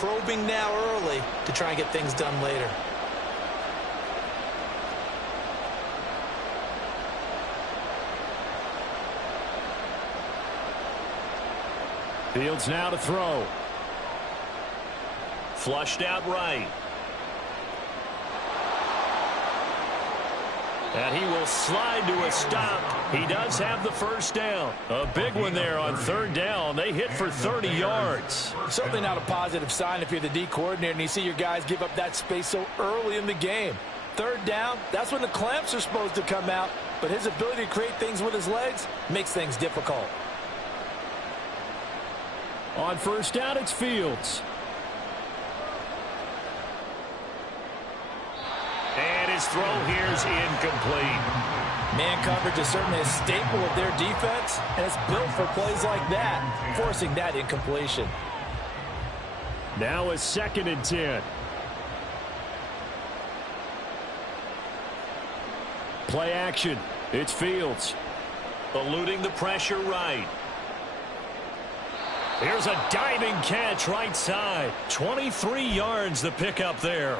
probing now early to try and get things done later. Fields now to throw. Flushed out right. And he will slide to a stop. He does have the first down. A big one there on third down. They hit for 30 yards. Certainly not a positive sign if you're the D coordinator and you see your guys give up that space so early in the game. Third down, that's when the clamps are supposed to come out. But his ability to create things with his legs makes things difficult. On first down, it's Fields. And his throw here's incomplete. Man coverage is certainly a staple of their defense, and it's built for plays like that, forcing that incompletion. Now a 2nd and 10. Play action. It's Fields. Eluding the pressure right. Here's a diving catch right side. 23 yards the pickup there.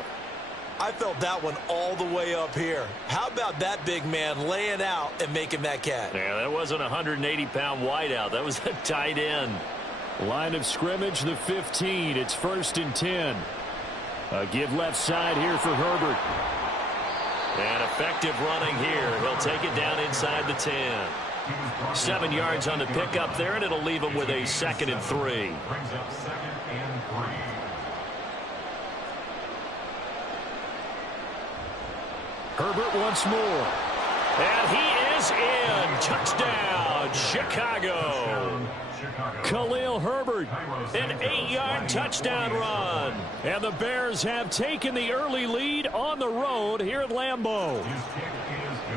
I felt that one all the way up here. How about that big man laying out and making that catch? Yeah, that wasn't a 180-pound wideout. That was a tight end. Line of scrimmage, the 15. It's 1st and 10. A give left side here for Herbert. And effective running here. He'll take it down inside the 10. 7 yards on the pickup there, and it'll leave him with a 2nd and 3. Herbert once more. And he is in. Touchdown, Chicago. Khalil Herbert, an 8-yard touchdown run. And the Bears have taken the early lead on the road here at Lambeau.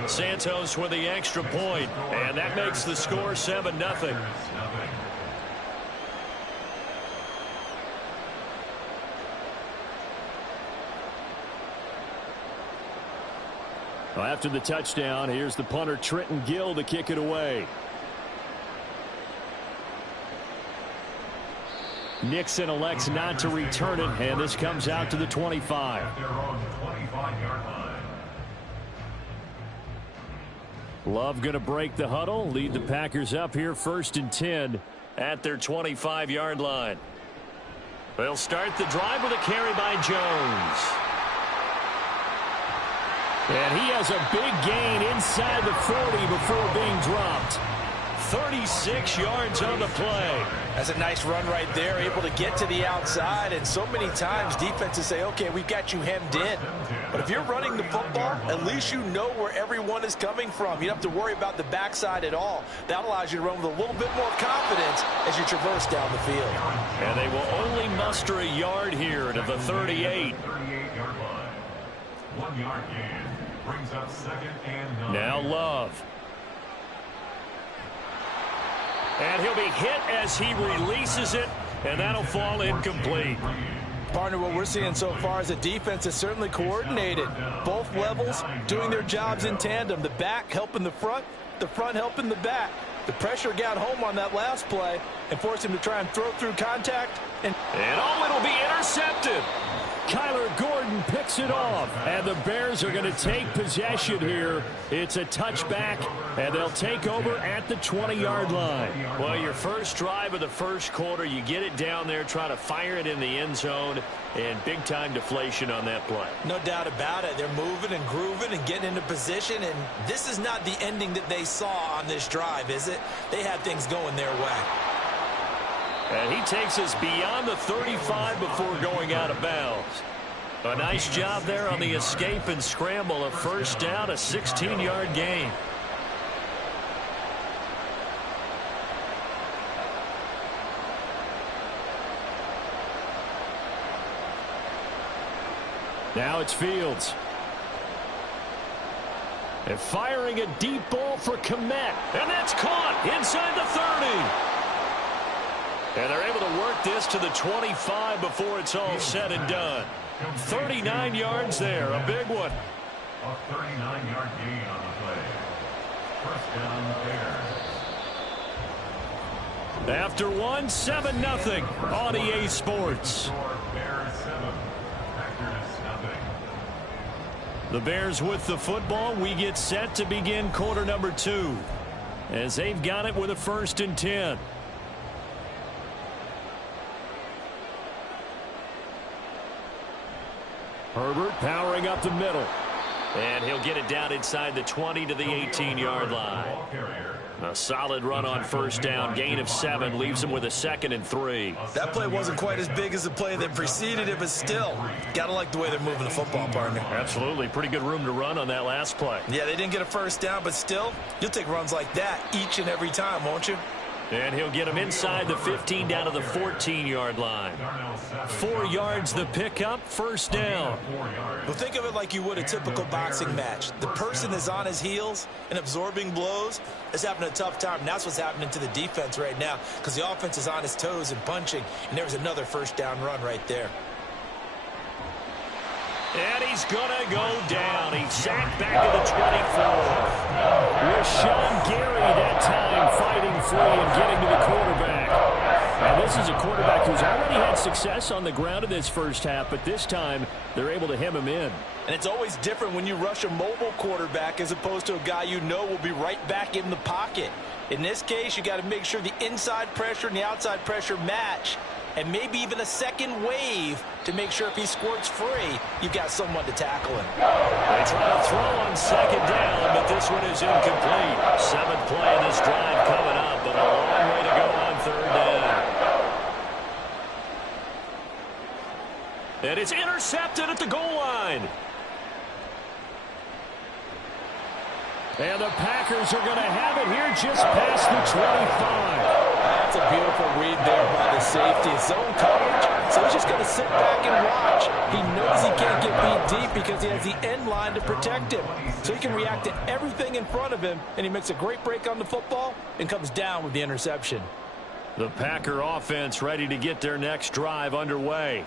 Santos with the extra point, and that makes the score 7-0. Well, after the touchdown, here's the punter Trenton Gill to kick it away. Nixon elects not to return it, and this comes out to the 25. Love going to break the huddle, lead the Packers up here 1st and 10 at their 25-yard line. They'll start the drive with a carry by Jones. And he has a big gain inside the 40 before being dropped. 36 yards on the play. That's a nice run right there, able to get to the outside, and so many times defenses say, okay, we've got you hemmed in. But if you're running the football, at least you know where everyone is coming from. You don't have to worry about the backside at all. That allows you to run with a little bit more confidence as you traverse down the field. And they will only muster a yard here to the 38. 1 yard gain brings up 2nd and 9. Now Love. And he'll be hit as he releases it, and that'll fall incomplete. Partner, what we're seeing so far is a defense is certainly coordinated. Both levels doing their jobs in tandem. The back helping the front helping the back. The pressure got home on that last play and forced him to try and throw through contact. And it'll be intercepted. Kyler Gordon picks it off, and the Bears are going to take possession here. It's a touchback, and they'll take over at the 20-yard line. Well, your first drive of the first quarter, you get it down there, try to fire it in the end zone, and big-time deflation on that play. No doubt about it. They're moving and grooving and getting into position, and this is not the ending that they saw on this drive, is it? They had things going their way. And he takes us beyond the 35 before going out of bounds. A nice job there on the escape and scramble. A first down, a 16-yard gain. Now it's Fields. And firing a deep ball for Kmet. And that's caught inside the 30. And they're able to work this to the 25 before it's all said and done. 39 yards there, a big one. A 39-yard gain on the play. First down, Bears. After one, 7-0 on EA Sports. Bears 7, Packers nothing. The Bears with the football. We get set to begin quarter number 2 as they've got it with a 1st and 10. Herbert powering up the middle. And he'll get it down inside the 20 to the 18-yard line. A solid run on 1st down. Gain of 7 leaves him with a 2nd and 3. That play wasn't quite as big as the play that preceded it, but still, got to like the way they're moving the football, partner. Absolutely. Pretty good room to run on that last play. Yeah, they didn't get a 1st down, but still, you'll take runs like that each and every time, won't you? And he'll get him inside the 15 down to the 14-yard line. 4 yards the pickup, 1st down. Well, think of it like you would a typical boxing match. The person is on his heels and absorbing blows is having a tough time. And that's what's happening to the defense right now because the offense is on his toes and punching. And there's another 1st down run right there. And he's going to go down. He's sacked back to the 24. Rashawn Gary that time fighting free and getting to the quarterback. And this is a quarterback who's already had success on the ground in this 1st half, but this time they're able to hem him in. And it's always different when you rush a mobile quarterback as opposed to a guy you know will be right back in the pocket. In this case, you got to make sure the inside pressure and the outside pressure match. And maybe even a second wave to make sure if he squirts free, you've got someone to tackle him. They try to throw on 2nd down, but this one is incomplete. 7th play of this drive coming up, but a long way to go on 3rd down. And it's intercepted at the goal line. And the Packers are going to have it here just past the 25. That's a beautiful read there by the safety. It's zone coverage, so he's just going to sit back and watch. He knows he can't get beat deep because he has the end line to protect him. So he can react to everything in front of him, and he makes a great break on the football and comes down with the interception. The Packer offense ready to get their next drive underway.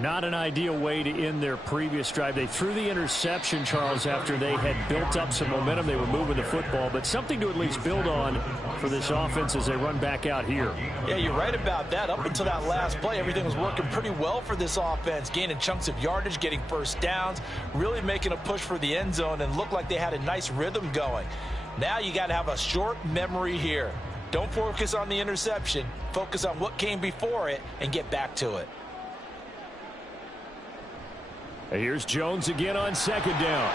Not an ideal way to end their previous drive. They threw the interception, Charles, after they had built up some momentum. They were moving the football, but something to at least build on for this offense as they run back out here. Yeah, you're right about that. Up until that last play, everything was working pretty well for this offense, gaining chunks of yardage, getting 1st downs, really making a push for the end zone, and looked like they had a nice rhythm going. Now you got to have a short memory here. Don't focus on the interception. Focus on what came before it and get back to it. Here's Jones again on 2nd down.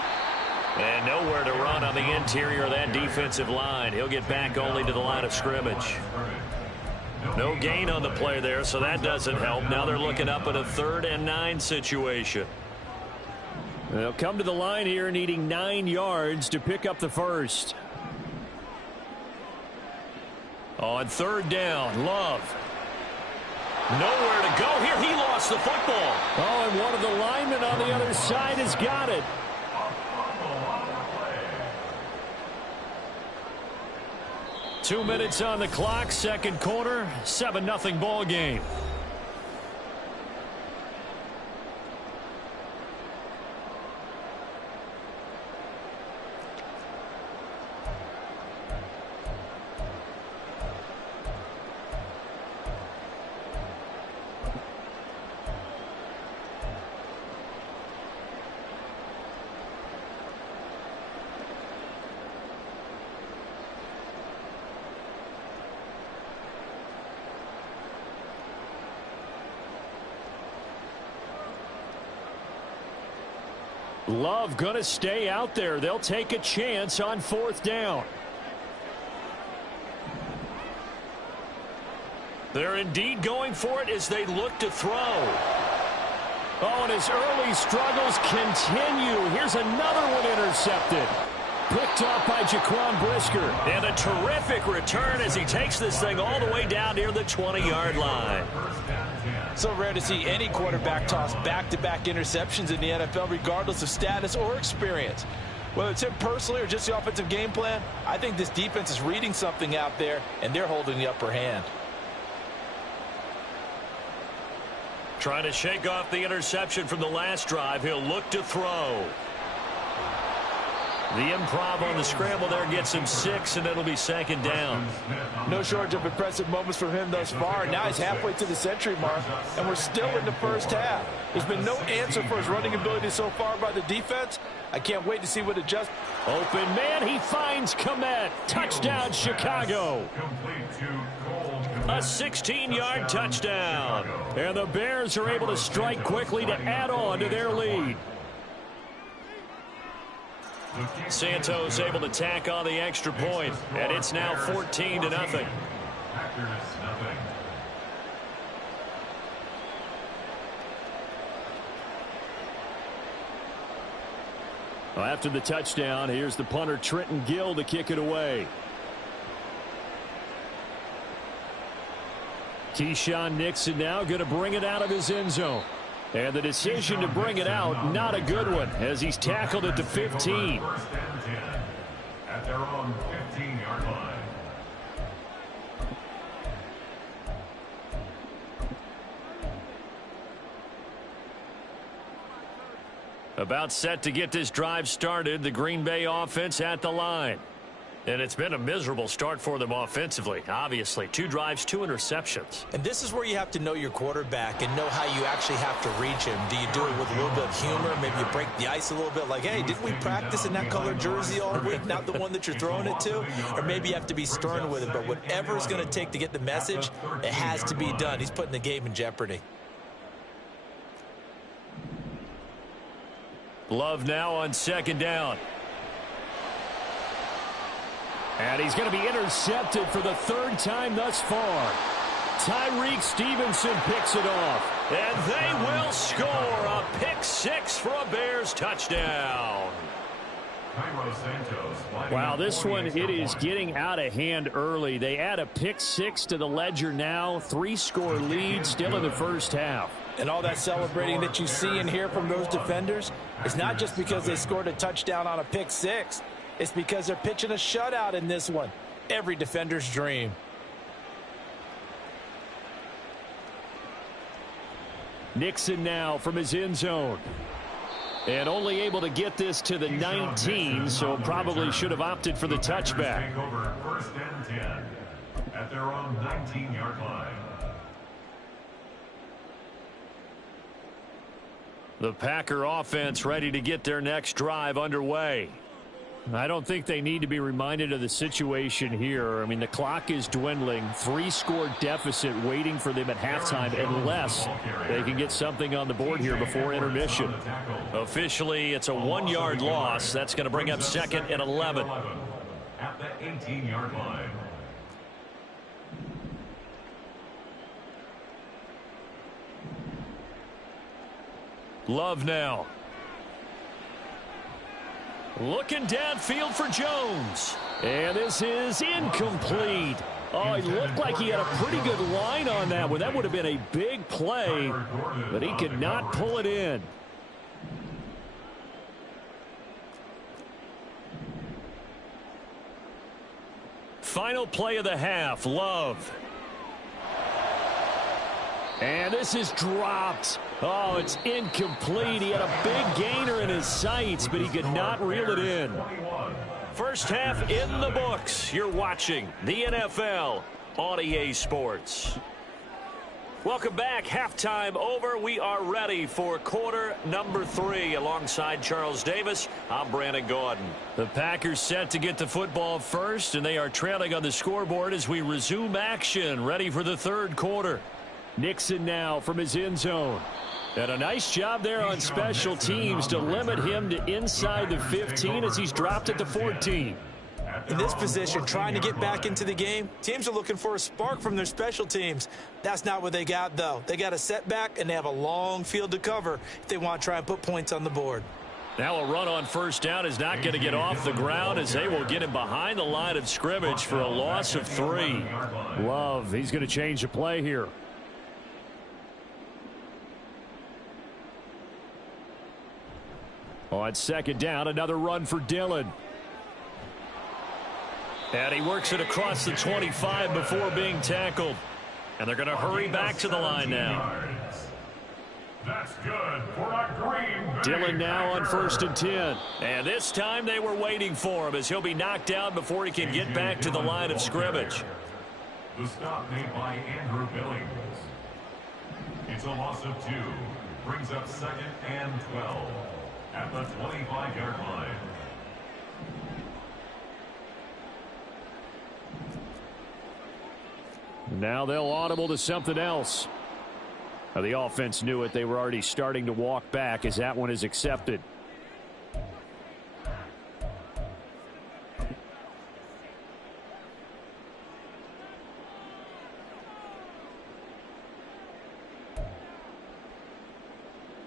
And nowhere to run on the interior of that defensive line. He'll get back only to the line of scrimmage. No gain on the play there, so that doesn't help. Now they're looking up at a 3rd and 9 situation. They'll come to the line here needing 9 yards to pick up the 1st. On 3rd down, Love. Nowhere to go here. He lost the football. Oh, and one of the linemen on the other side has got it. Two minutes on the clock, 2nd quarter, 7-0 ball game. Love going to stay out there. They'll take a chance on 4th down. They're indeed going for it as they look to throw. Oh, and his early struggles continue. Here's another one intercepted. Picked off by Jaquan Brisker. And a terrific return as he takes this thing all the way down near the 20-yard line. So rare to see any quarterback toss back-to-back interceptions in the NFL, regardless of status or experience. Whether it's him personally or just the offensive game plan, I think this defense is reading something out there, and they're holding the upper hand. Trying to shake off the interception from the last drive. He'll look to throw. The improv on the scramble there gets him 6, and it'll be second down. No shortage of impressive moments from him thus far. Now he's halfway to the century mark, and we're still in the first half. There's been no answer for his running ability so far by the defense. I can't wait to see what adjusts. Open man, he finds Kmet. Touchdown, Chicago. A 16-yard touchdown. And the Bears are able to strike quickly to add on to their lead. Santos able to tack on the extra point, and it's now 14-0. Well, after the touchdown, here's the punter Trenton Gill to kick it away. Keyshawn Nixon now going to bring it out of his end zone. And the decision to bring it out, not a good one, as he's tackled at the 15. First and 10 at their own 15-yard line. About set to get this drive started, the Green Bay offense at the line. And it's been a miserable start for them offensively, obviously. 2 drives, 2 interceptions. And this is where you have to know your quarterback and know how you actually have to reach him. Do you do it with a little bit of humor? Maybe you break the ice a little bit like, hey, didn't we practice in that color jersey all week, not the one that you're throwing it to? Or maybe you have to be stern with it. But whatever it's going to take to get the message, it has to be done. He's putting the game in jeopardy. Love now on second down. And he's going to be intercepted for the 3rd time thus far. Tyreek Stevenson picks it off. And they will score a pick 6 for a Bears touchdown. Wow, this one, it is getting out of hand early. They add a pick 6 to the ledger now. 3-score lead still in the first half. And all that celebrating that you see and hear from those defenders is not just because they scored a touchdown on a pick 6. It's because they're pitching a shutout in this one. Every defender's dream. Nixon now from his end zone. And only able to get this to the 19, so probably should have opted for the touchback. Take over first and 10 at their own 19-yard line. The Packer offense ready to get their next drive underway. I don't think they need to be reminded of the situation here. I mean, the clock is dwindling. 3-score deficit waiting for them at halftime unless they can get something on the board here before intermission. Officially, it's a 1-yard loss. That's going to bring up second and 11. At the 18-yard line. Love now. Looking downfield for Jones. And this is incomplete. Oh, he looked like he had a pretty good line on that one. That would have been a big play, but he could not pull it in. Final play of the half, Love. And this is dropped. Oh, it's incomplete. He had a big gainer in his sights, but he could not reel it in. First half in the books. You're watching the NFL on EA Sports. Welcome back. Halftime over. We are ready for quarter number 3. Alongside Charles Davis, I'm Brandon Gaudin. The Packers set to get the football first, and they are trailing on the scoreboard as we resume action. Ready for the third quarter. Nixon now from his end zone. And a nice job there on special teams to limit him to inside the 15 as he's dropped at the 14. In this position, trying to get back into the game, teams are looking for a spark from their special teams. That's not what they got, though. They got a setback, and they have a long field to cover if they want to try and put points on the board. Now a run on first down is not going to get off the ground as they will get him behind the line of scrimmage for a loss of 3. Love, he's going to change the play here. On second down, another run for Dillon. And he works it across the 25 before being tackled. And they're going to hurry back to the line now. That's good for a Green Bay Dillon now on Packer. 1st and 10. And this time they were waiting for him as he'll be knocked down before he can get back to the line of scrimmage. The stop made by Andrew Billings. It's a loss of 2. Brings up 2nd and 12 at the 25-yard line. Now they'll audible to something else. Now the offense knew it. They were already starting to walk back as that one is accepted.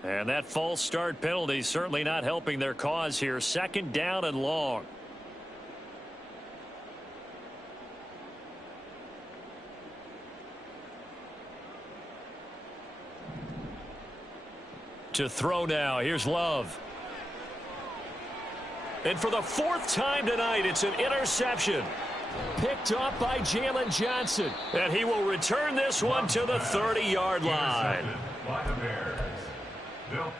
And that false start penalty certainly not helping their cause here. 2nd down and long. To throw now. Here's Love. And for the 4th time tonight, it's an interception. Picked up by Jalen Johnson. And he will return this one to the 30-yard line. Intercepted by the Bears. Bill.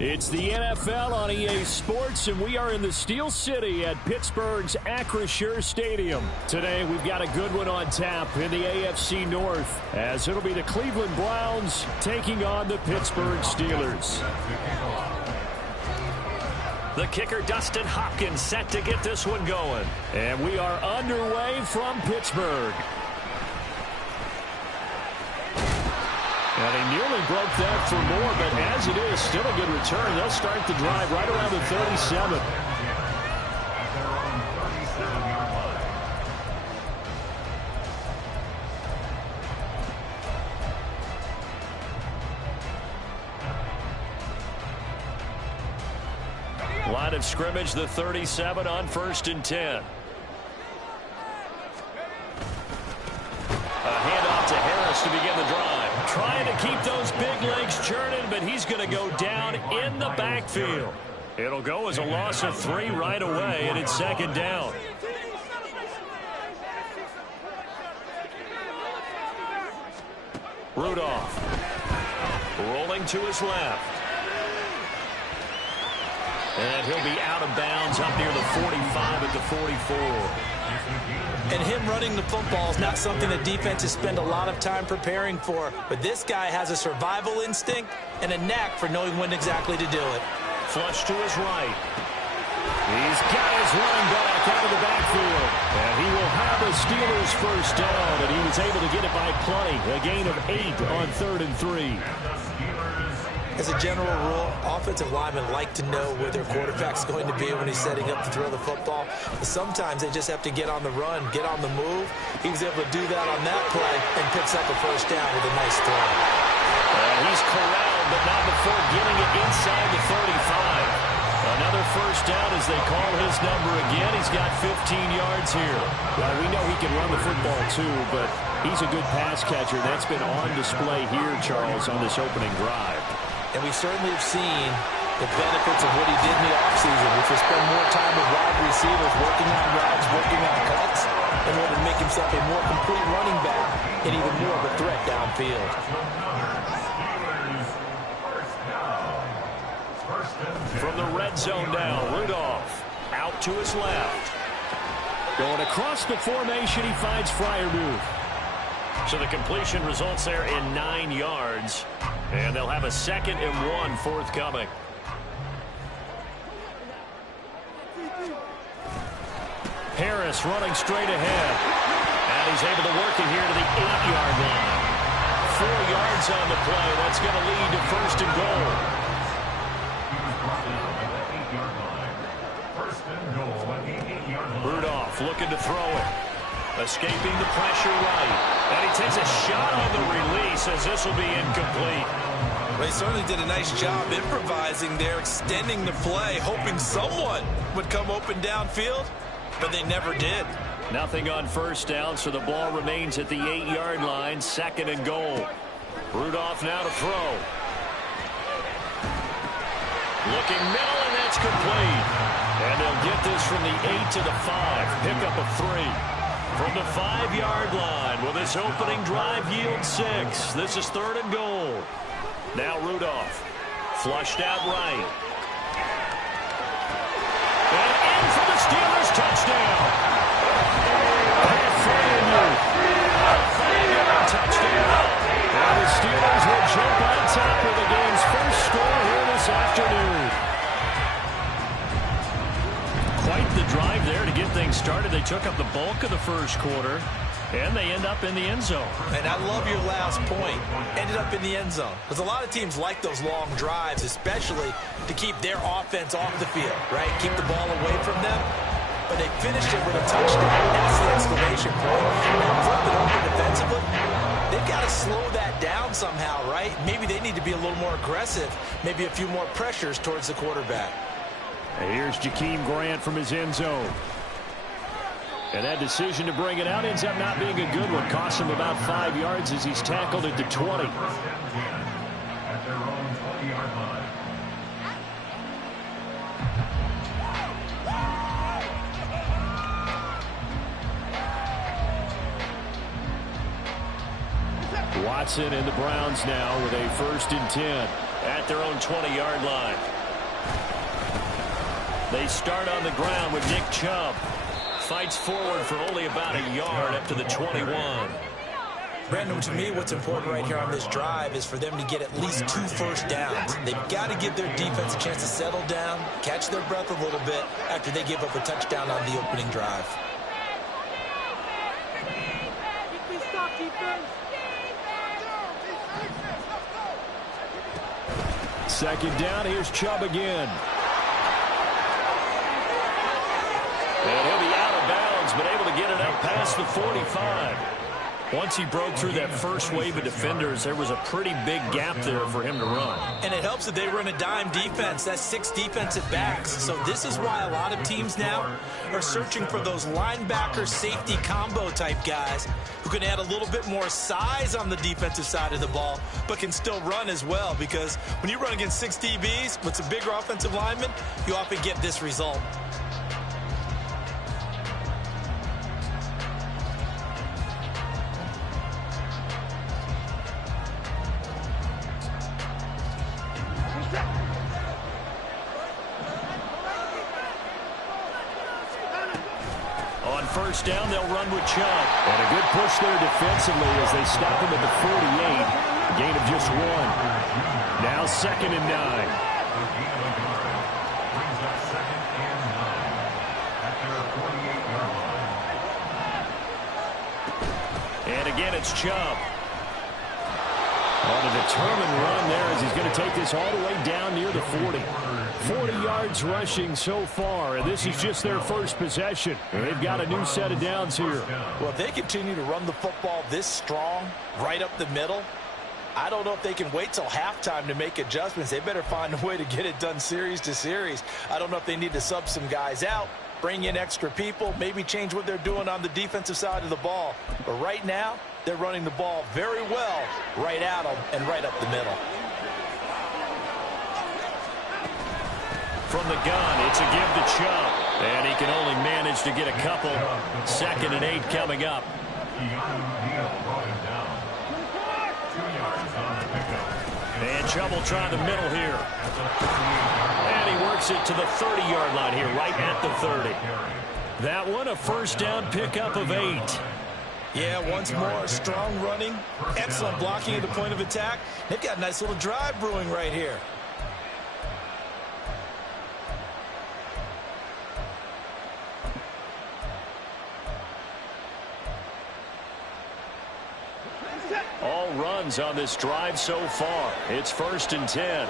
It's the NFL on EA Sports, and we are in the Steel City at Pittsburgh's Acrisure Stadium. Today, we've got a good one on tap in the AFC North, as it'll be the Cleveland Browns taking on the Pittsburgh Steelers. The kicker, Dustin Hopkins, set to get this one going. And we are underway from Pittsburgh. And he nearly broke that for more, but as it is, still a good return. They'll start the drive right around the 37. Line of scrimmage, the 37 on 1st and 10. A handoff to Harris to begin the drive. Trying to keep those big legs churning, but he's going to go down in the backfield. It'll go as a loss of 3 right away, and it's second down. Rudolph rolling to his left. And he'll be out of bounds up near the 45 at the 44. And him running the football is not something that defenses spend a lot of time preparing for. But this guy has a survival instinct and a knack for knowing when exactly to do it. Flush to his right. He's got his running back out of the backfield. And he will have the Steelers first down. And he was able to get it by plenty. A gain of 8 on 3rd and 3. As a general rule, offensive linemen like to know where their quarterback's going to be when he's setting up to throw the football. But sometimes they just have to get on the run, get on the move. He was able to do that on that play and picks up a first down with a nice throw. He's corralled, but not before getting it inside the 35. Another first down as they call his number again. He's got 15 yards here. Well, we know he can run the football too, but he's a good pass catcher. That's been on display here, Charles, on this opening drive. And we certainly have seen the benefits of what he did in the offseason, which was spend more time with wide receivers, working on routes, working on cuts, in order to make himself a more complete running back and even more of a threat downfield. From the red zone now, Rudolph out to his left. Going across the formation, he finds Freiermuth. So the completion results there in 9 yards. And they'll have a 2nd and 1 forthcoming. Harris running straight ahead. And he's able to work it here to the 8-yard line. 4 yards on the play. That's going to lead to 1st and goal. Rudolph looking to throw it. Escaping the pressure right. And he takes a shot on the release as this will be incomplete. They certainly did a nice job improvising there, extending the play, hoping someone would come open downfield, but they never did. Nothing on first down, so the ball remains at the 8-yard line, 2nd and goal. Rudolph now to throw. Looking middle, and that's complete. And they'll get this from the 8 to the 5. Pick up a 3. From the 5-yard line, will this opening drive yield 6? This is 3rd and goal. Now Rudolph, flushed out right. And in for the Steelers touchdown. Touchdown. And the Steelers will jump on top of the game's first score here this afternoon. Quite the drive there to get things started. They took up the bulk of the first quarter, and they end up in the end zone. And I love your last point. Ended up in the end zone. Because a lot of teams like those long drives, especially to keep their offense off the field, right? Keep the ball away from them. But they finished it with a touchdown. That's the exclamation point. Now flip it open defensively. They've got to slow that down somehow, right? Maybe they need to be a little more aggressive. Maybe a few more pressures towards the quarterback. And here's Jakeem Grant from his end zone. And that decision to bring it out ends up not being a good one. Costs him about 5 yards as he's tackled at the 20. At their own 20-yard line. Watson and the Browns now with a 1st and 10. At their own 20-yard line. They start on the ground with Nick Chubb. Fights forward for only about a yard up to the 21. Brandon, to me, what's important right here on this drive is for them to get at least 2 first downs. They've got to give their defense a chance to settle down, catch their breath a little bit after they give up a touchdown on the opening drive. Second down, here's Chubb again. And he'll be out of bounds, but able to get it up past the 45. Once he broke through that first wave of defenders, there was a pretty big gap there for him to run. And it helps that they run a dime defense. That's 6 defensive backs. So this is why a lot of teams now are searching for those linebacker safety combo type guys who can add a little bit more size on the defensive side of the ball, but can still run as well. Because when you run against 6 DBs with some bigger offensive linemen, you often get this result. First down, they'll run with Chubb. And a good push there defensively as they stop him at the 48. A gain of just 1. Now 2nd and 9. And again, it's Chubb. On a determined run there as he's going to take this all the way down near the 40. 40 yards rushing so far, and this is just their first possession. They've got a new set of downs here. Well, if they continue to run the football this strong, right up the middle, I don't know if they can wait till halftime to make adjustments. They better find a way to get it done series to series. I don't know if they need to sub some guys out, bring in extra people, maybe change what they're doing on the defensive side of the ball. But right now, they're running the ball very well right at them and right up the middle. From the gun, it's a give to Chubb. And he can only manage to get a couple. 2nd and 8 coming up. And Chubb will try the middle here. And he works it to the 30-yard line here, right at the 30. That one, a first down pickup of 8. Yeah, once more, strong running, excellent blocking at the point of attack. They've got a nice little drive brewing right here. All runs on this drive so far. It's 1st and 10.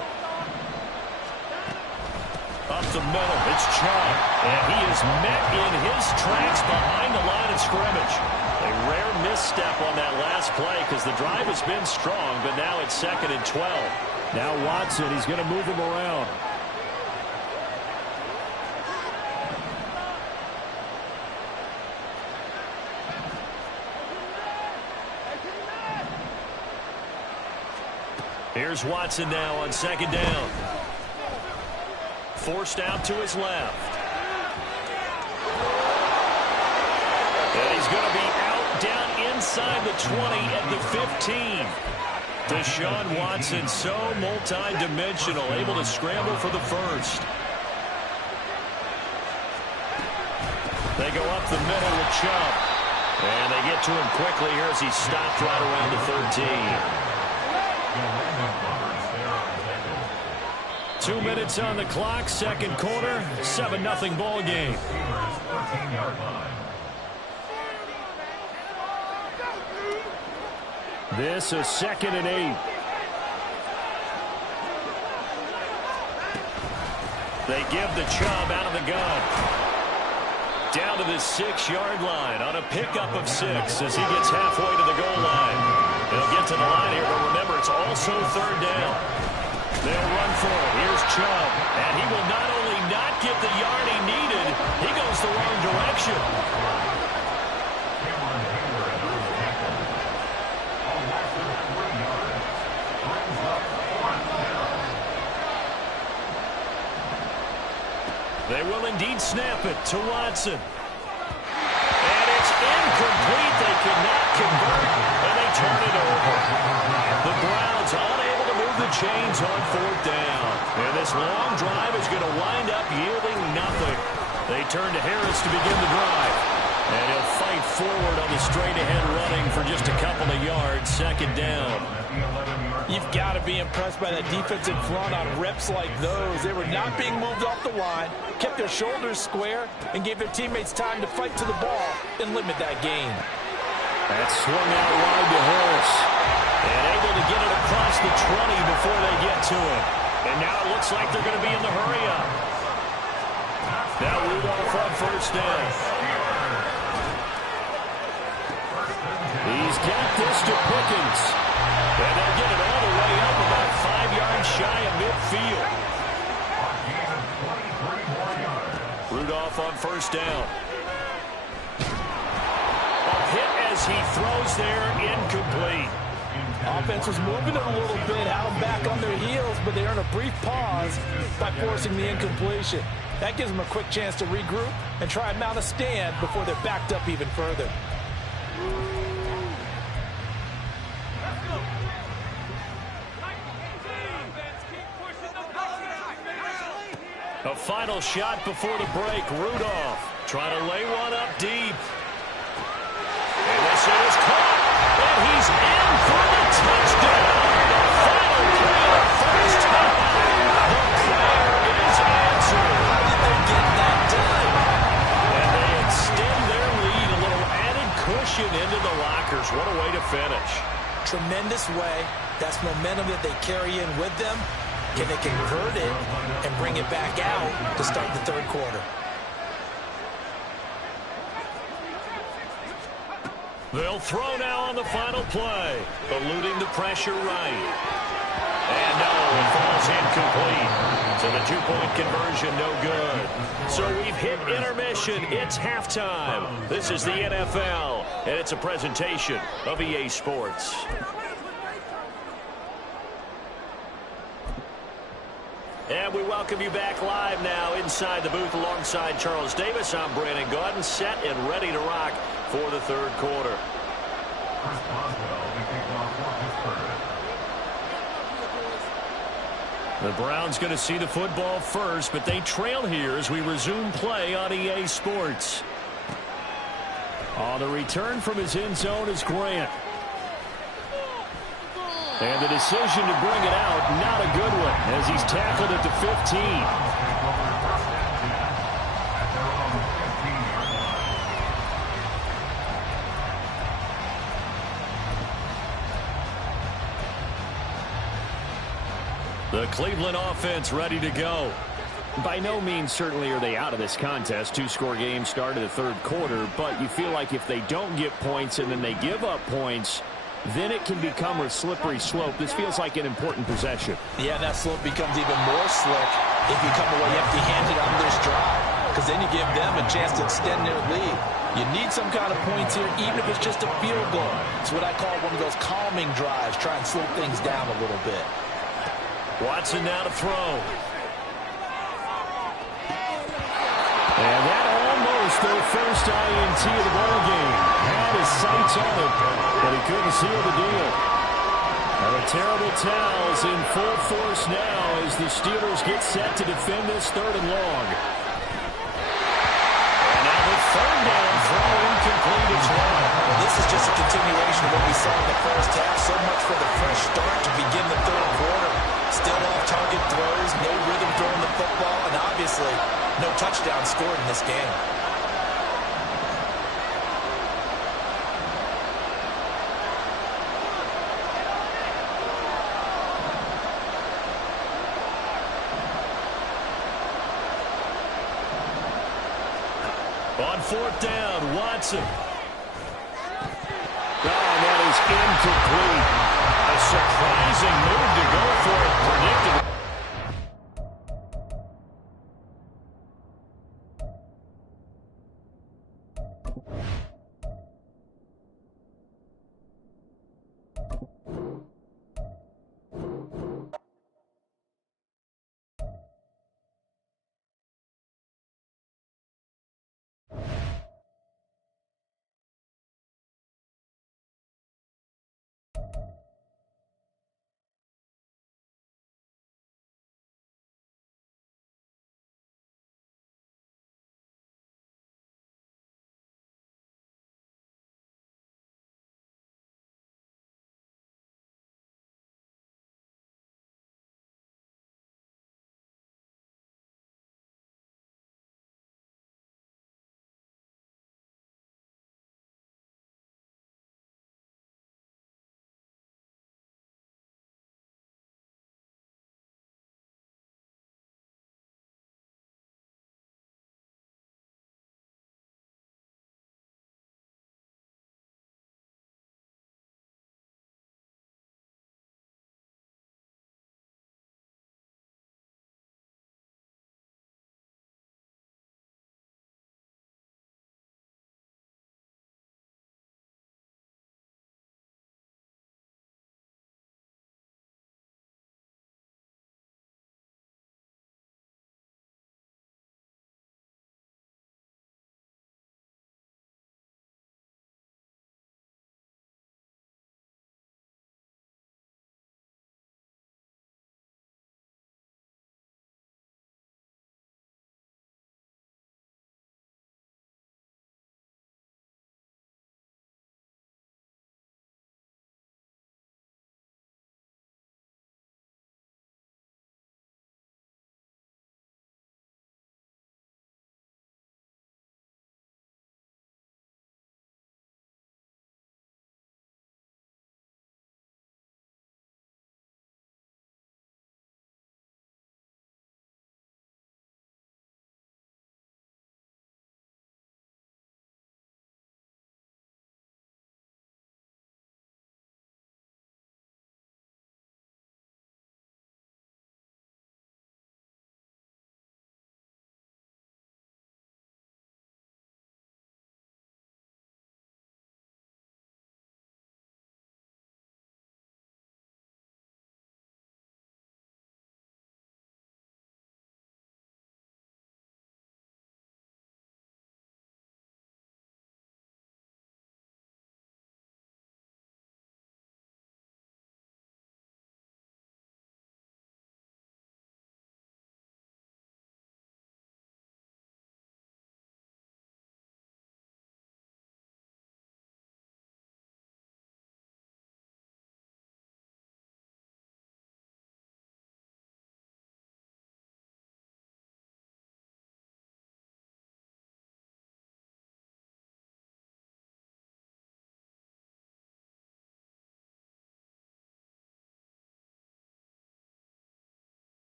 Up the middle, it's Chubb. And he is met in his tracks behind the line of scrimmage. A rare misstep on that last play because the drive has been strong, but now it's 2nd and 12. Now Watson, he's going to move him around. Here's Watson now on 2nd down. Forced out to his left. And he's going to be out down inside the 20 at the 15. Deshaun Watson, so multi-dimensional, able to scramble for the first. They go up the middle with Chubb. And they get to him quickly here as he stopped right around the 13. 2 minutes on the clock, 2nd quarter, 7-0 ball game. This is 2nd and 8. They give the Chubb out of the gun. Down to the 6-yard line on a pickup of 6 as he gets halfway to the goal line. They'll get to the line here, but remember, it's also 3rd down. They'll run for it. Here's Chubb. And he will not only not get the yard he needed, he goes the wrong direction. They will indeed snap it to Watson. And it's incomplete. They cannot convert, and they turn it over. The Browns unable to move the chains on 4th down. And this long drive is going to wind up yielding nothing. They turn to Harris to begin the drive. And he'll fight forward on the straight-ahead running for just a couple of yards. 2nd down. You've got to be impressed by that defensive front on reps like those. They were not being moved off the line, kept their shoulders square, and gave their teammates time to fight to the ball and limit that gain. That's swung out wide to Harris. And able to get it across the 20 before they get to it. And now it looks like they're going to be in the hurry-up. Now Rudolph on 1st down. He's pass to Pickens. And they'll get it all the way up about 5 yards shy of midfield. Rudolph on first down. A hit as he throws there, incomplete. Offense was moving it a little bit, had them back on their heels, but they earned a brief pause by forcing the incompletion. That gives them a quick chance to regroup and try and mount a stand before they're backed up even further. A final shot before the break. Rudolph trying to lay one up deep. And this is caught. And he's in for the touchdown. The final play of the first half. The prayer is answered. How did they get that done? And they extend their lead. A little added cushion into the lockers. What a way to finish. Tremendous way. That's momentum that they carry in with them. Can they convert it and bring it back out to start the third quarter? They'll throw now on the final play. Eluding the pressure right. And no, it falls incomplete. So the two-point conversion no good. So we've hit intermission. It's halftime. This is the NFL, and it's a presentation of EA Sports. And we welcome you back live now inside the booth alongside Charles Davis. I'm Brandon Gaudin, set and ready to rock for the third quarter. Chris Boswell, the kickoff for Pittsburgh. The Browns going to see the football first, but they trail here as we resume play on EA Sports. On the return from his end zone is Grant. And the decision to bring it out, not a good one, as he's tackled at the 15. The Cleveland offense ready to go. By no means certainly are they out of this contest. Two-score game started the third quarter, but you feel like if they don't get points and then they give up points, then it can become a slippery slope. This feels like an important possession. Yeah, that slope becomes even more slick if you come away empty-handed on this drive, because then you give them a chance to extend their lead. You need some kind of points here, even if it's just a field goal. It's what I call one of those calming drives, try and slow things down a little bit. Watson now to throw. And that almost their first INT of the ballgame. Had his sights on it, but he couldn't seal the deal. And the terrible towels in full force now as the Steelers get set to defend this third and long. And now the third down throw incomplete as well. Well, this is just a continuation of what we saw in the first half. So much for the fresh start to begin the third quarter. Still off-target throws, no rhythm throwing the football, and obviously no touchdown scored in this game. On fourth down, Watson. Oh, that is incomplete. A surprising move to go for it, predictable.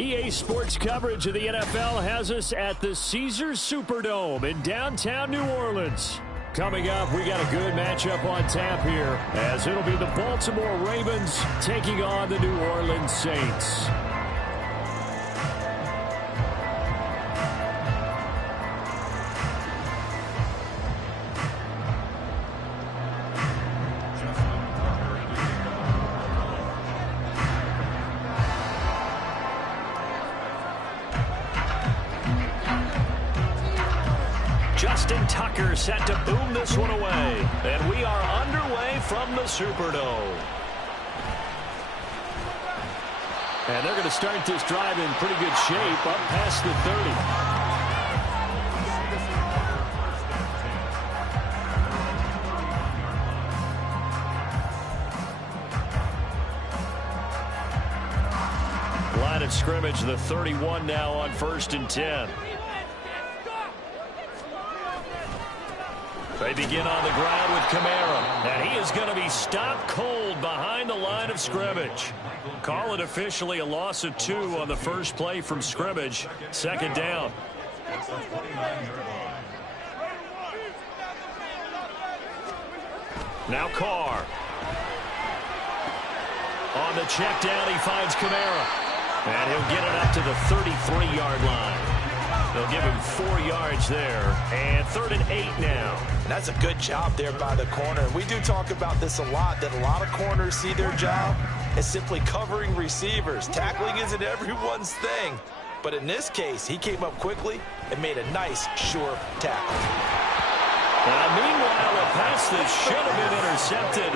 EA Sports coverage of the NFL has us at the Caesars Superdome in downtown New Orleans. Coming up, we got a good matchup on tap here, as it'll be the Baltimore Ravens taking on the New Orleans Saints. Justin Tucker set to boom this one away. And we are underway from the Superdome. And they're going to start this drive in pretty good shape, up past the 30. Line of scrimmage, the 31 now on 1st and 10. They begin on the ground with Kamara, and he is going to be stopped cold behind the line of scrimmage. Call it officially a loss of 2 on the first play from scrimmage. 2nd down. Now Carr. On the check down, he finds Kamara, and he'll get it up to the 33-yard line. They'll give him 4 yards there, and 3rd and 8 now. That's a good job there by the corner. We do talk about this a lot, that a lot of corners see their job as simply covering receivers. Tackling isn't everyone's thing. But in this case, he came up quickly and made a nice, sure tackle. Meanwhile, a pass that should have been intercepted,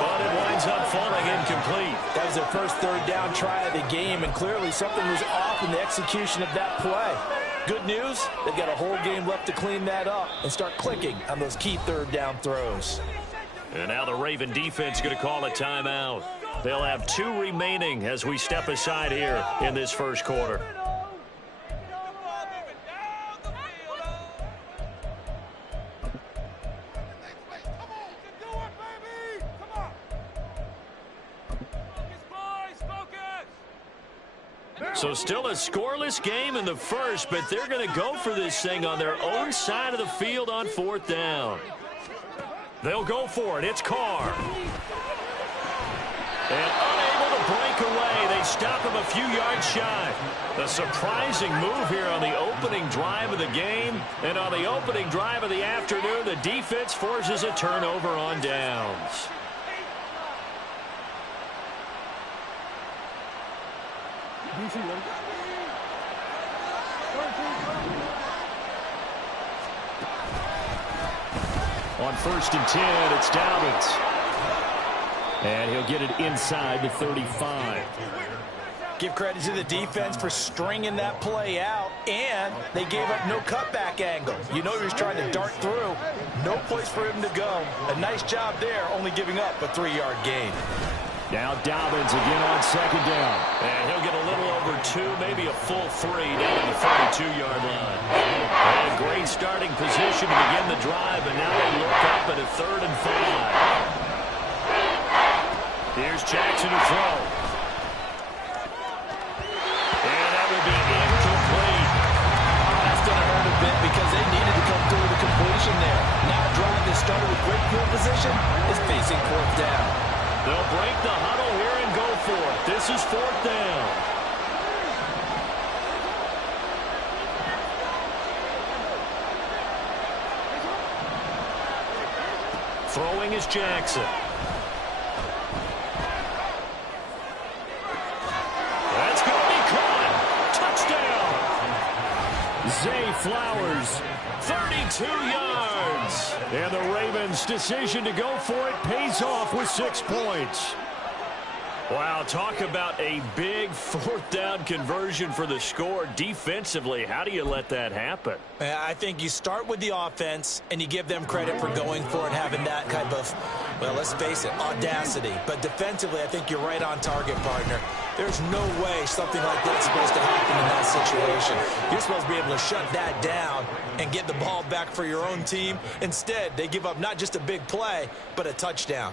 but it winds up falling incomplete. That was their first 3rd down try of the game, and clearly something was off in the execution of that play. Good news, they've got a whole game left to clean that up and start clicking on those key 3rd down throws. And now the Raven defense going to call a timeout. They'll have 2 remaining as we step aside here in this first quarter. So still a scoreless game in the first, but they're going to go for this thing on their own side of the field on 4th down. They'll go for it. It's Carr. And unable to break away. They stop him a few yards shy. A surprising move here on the opening drive of the game. And on the opening drive of the afternoon, the defense forces a turnover on downs. On 1st and 10, it's Dobbins. And he'll get it inside the 35. Give credit to the defense for stringing that play out, and they gave up no cutback angle. You know he was trying to dart through. No place for him to go. A nice job there, only giving up a 3-yard gain. Now Dobbins again on 2nd down. And he'll get a little over 2, maybe a full 3 down to the 32-yard line. And a great starting position to begin the drive, and now they look up at a 3rd and 5. Here's Jackson to throw. And that will be incomplete. That's going to hurt a bit because they needed to come through with a completion there. Now a drive that started with great field position is facing 4th down. They'll break the huddle here and go for it. This is 4th down. Throwing is Jackson. That's going to be caught. Touchdown. Zay Flowers, 32 yards. And the Ravens' decision to go for it pays off with 6 points. Wow, talk about a big 4th down conversion for the score. Defensively, how do you let that happen? I think you start with the offense, and you give them credit for going for it, having that type of, well, let's face it, audacity. But defensively, I think you're right on target, partner. There's no way something like that's supposed to happen in that situation. You're supposed to be able to shut that down and get the ball back for your own team. Instead, they give up not just a big play, but a touchdown.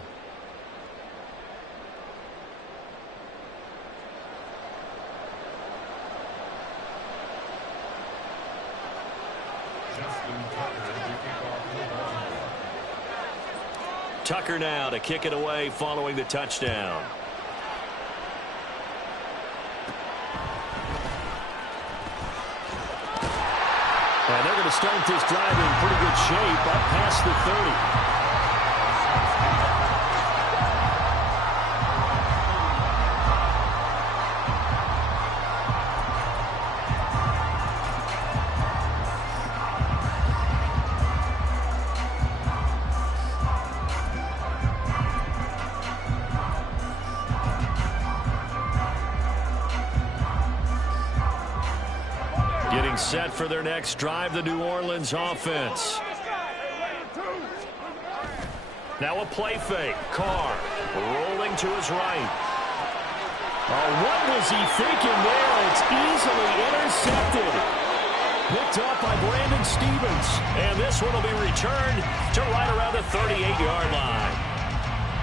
Tucker now to kick it away following the touchdown. And they're going to start this drive in pretty good shape up past the 30. Getting set for their next drive, the New Orleans offense. Now a play fake. Carr rolling to his right. Oh, what was he thinking there? It's easily intercepted. Picked up by Brandon Stephens. And this one will be returned to right around the 38-yard line.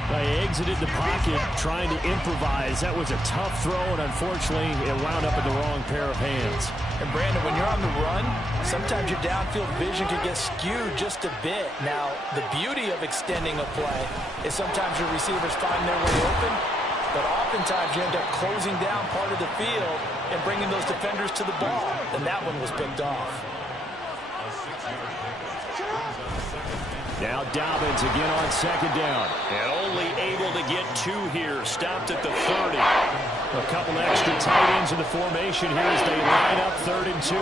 They exited the pocket trying to improvise. That was a tough throw, and unfortunately, it wound up in the wrong pair of hands. And Brandon, when you're on the run, sometimes your downfield vision can get skewed just a bit. Now, the beauty of extending a play is sometimes your receivers find their way open, but oftentimes you end up closing down part of the field and bringing those defenders to the ball. And that one was picked off. Now Dobbins again on second down. And only able to get two here. Stopped at the 30. A couple extra tight ends in the formation here as they line up 3rd and 2.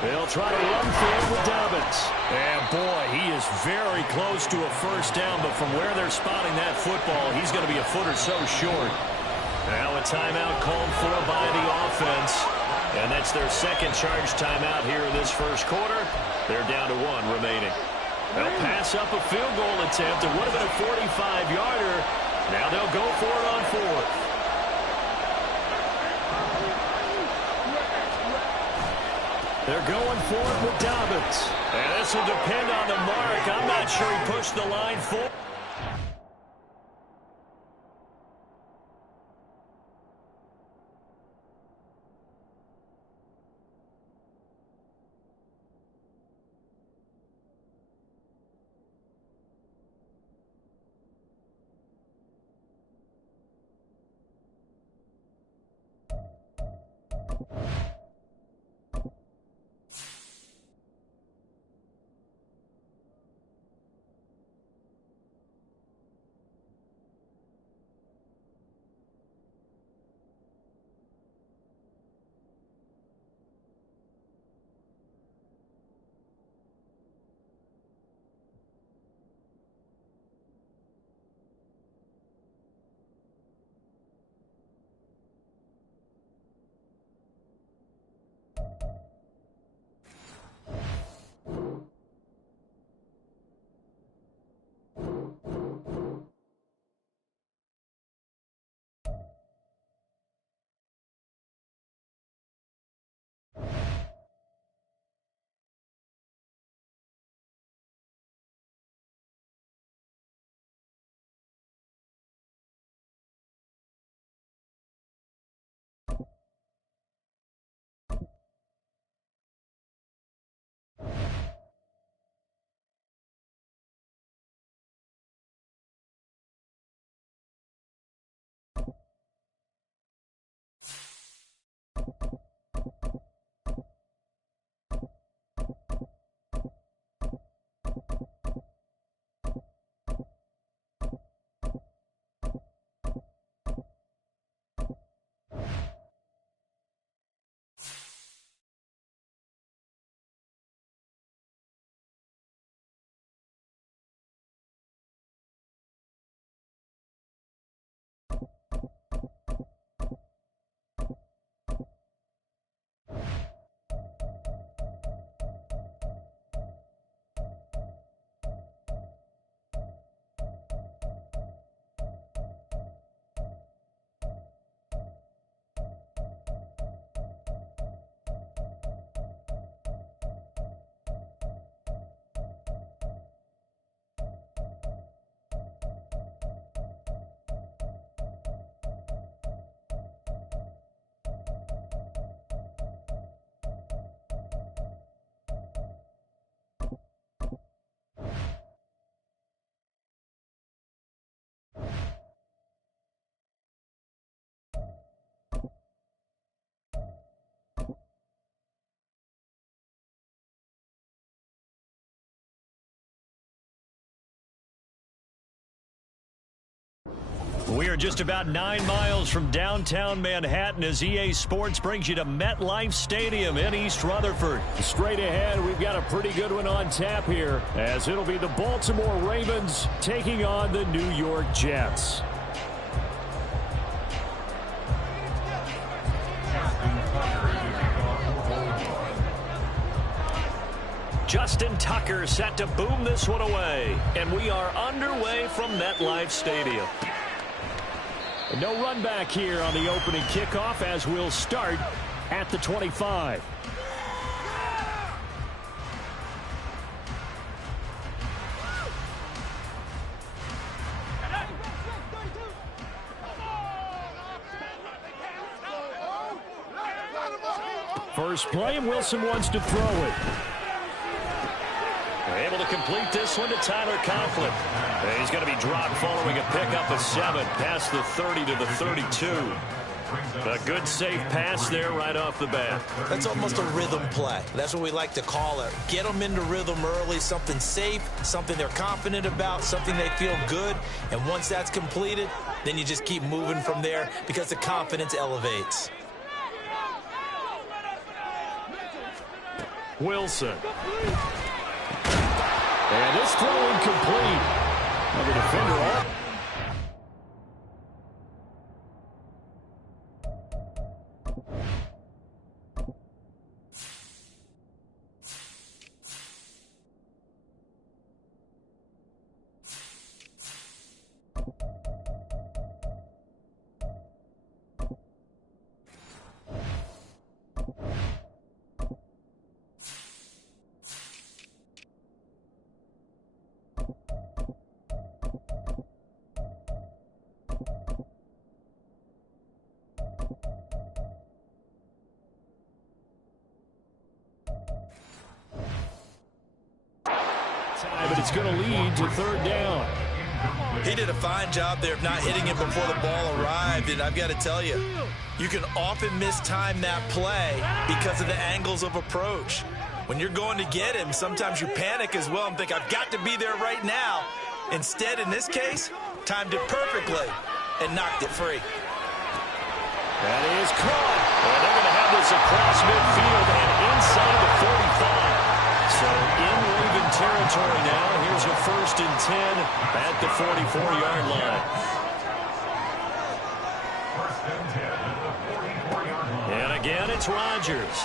They'll try to run for it with Dobbins. And boy, he is very close to a first down, but from where they're spotting that football, he's going to be a foot or so short. Now a timeout called for by the offense. And that's their second charge timeout here in this first quarter. They're down to one remaining. They'll pass up a field goal attempt. It would have been a 45-yarder. Now they'll go for it on 4th. They're going for it with Dobbins. And this will depend on the mark. I'm not sure he pushed the line forward. We are just about 9 miles from downtown Manhattan as EA Sports brings you to MetLife Stadium in East Rutherford. Straight ahead, we've got a pretty good one on tap here, as it'll be the Baltimore Ravens taking on the New York Jets. Justin Tucker set to boom this one away. And we are underway from MetLife Stadium. No run back here on the opening kickoff as we'll start at the 25. First play, and Wilson wants to throw it. Able to complete this one to Tyler Conklin. He's going to be dropped following a pickup of 7 past the 30 to the 32. A good safe pass there right off the bat. That's almost a rhythm play. That's what we like to call it. Get them into rhythm early, something safe, something they're confident about, something they feel good. And once that's completed, then you just keep moving from there because the confidence elevates. Wilson. And this throw incomplete. And the defender off. But it's going to lead to third down. He did a fine job there of not hitting it before the ball arrived, and I've got to tell you, you can often mistime that play because of the angles of approach. When you're going to get him, sometimes you panic as well and think, I've got to be there right now. Instead, in this case, timed it perfectly and knocked it free. That is caught. And they're going to have this across midfield and inside the 45. So in Raven territory now. Here's a 1st and 10 at the 44-yard line. And again, it's Rodgers.